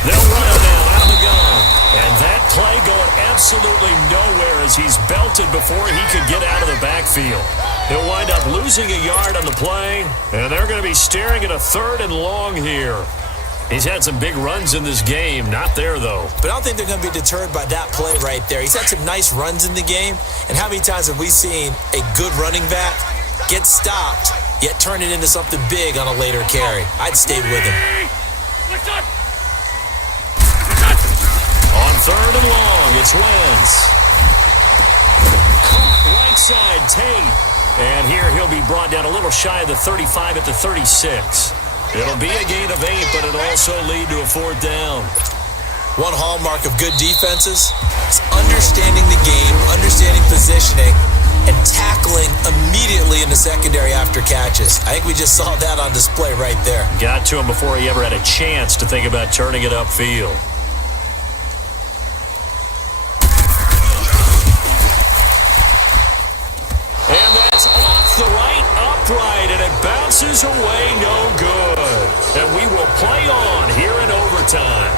They'll run him now out of the gun. And that play going absolutely nowhere as he's belted before he could get out of the backfield. He'll wind up losing a yard on the play, and they're going to be staring at a 3rd and long here. He's had some big runs in this game. Not there, though. But I don't think they're going to be deterred by that play right there. He's had some nice runs in the game, and how many times have we seen a good running back get stopped, yet turn it into something big on a later carry? I'd stay with him. On 3rd and long, it's Wentz. Caught right side, Tate. And here he'll be brought down a little shy of the 35 at the 36. It'll be a gain of 8, but it'll also lead to a 4th down. One hallmark of good defenses is understanding the game, understanding positioning, and tackling immediately in the secondary after catches. I think we just saw that on display right there. Got to him before he ever had a chance to think about turning it upfield. And that's off the right upright, and it bounces away no good. And we will play on here in overtime.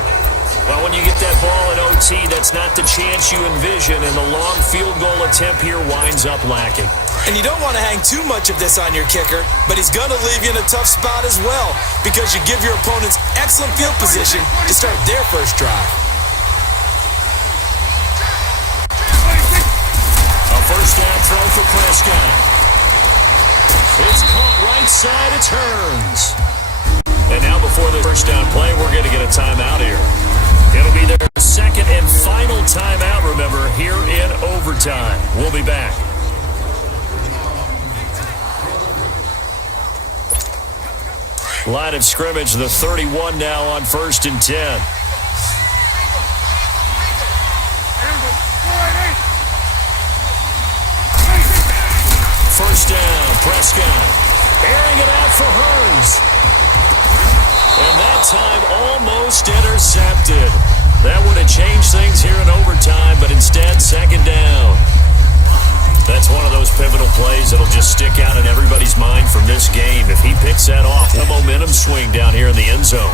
Well, when you get that ball in OT, that's not the chance you envision, and the long field goal attempt here winds up lacking. And you don't want to hang too much of this on your kicker, but he's going to leave you in a tough spot as well, because you give your opponents excellent field position to start their first drive. A first down throw for Prescott. It's caught right side, it turns. And now before the first down play, we're going to get a timeout here. It'll be their second and final timeout, remember, here in overtime. We'll be back. Line of scrimmage, the 31 now on 1st and 10. First down, Prescott. Airing it out for Hurns. And that time almost intercepted. That would have changed things here in overtime, but instead, 2nd down. That's one of those pivotal plays that'll just stick out in everybody's mind from this game. If he picks that off, the momentum swing down here in the end zone.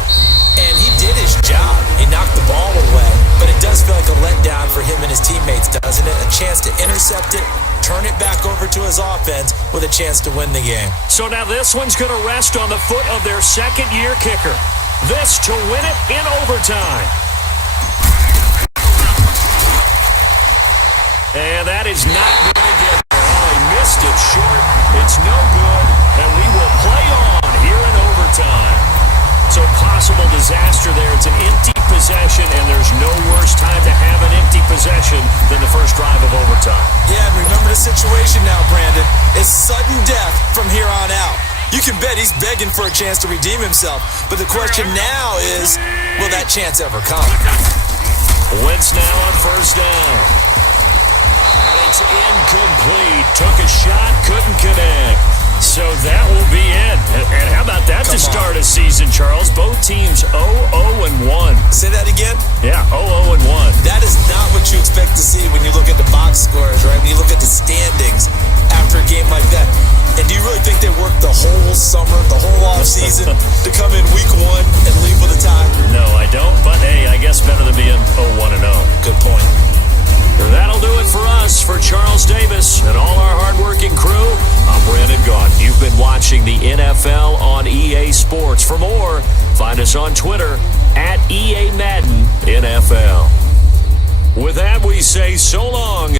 And he did his job. He knocked the ball away. But it does feel like a letdown for him and his teammates, doesn't it? A chance to intercept it, turn it back over to his offense with a chance to win the game. So now this one's going to rest on the foot of their second-year kicker. This to win it in overtime. And that is not going to get there. Oh, he missed it short. It's no good. And we will play on here in overtime. So possible disaster there. It's an empty possession, and there's no worse time to have an empty possession than the first drive of overtime. Yeah, and remember the situation now, Brandon. It's sudden death from here on out. You can bet he's begging for a chance to redeem himself. But the question now is, will that chance ever come? Wentz now on first down. And it's incomplete. Took a shot, couldn't connect. So that will be it. And how about that to start a season, Charles? Both teams 0-0-1. Say that again? Yeah, 0-0-1. That is not what you expect to see when you look at the box scores, right? When you look at the standings after a game like that. And do you really think they worked the whole summer, the whole offseason to come in week 1 and leave with a tie? No, I don't. But, hey, I guess better than being 0-1-0. Good point. That'll do it for us. For Charles Davis and all our hardworking crew, I'm Brandon Gaughan. You've been watching the NFL on EA Sports. For more, find us on Twitter at EA Madden NFL. With that, we say so long.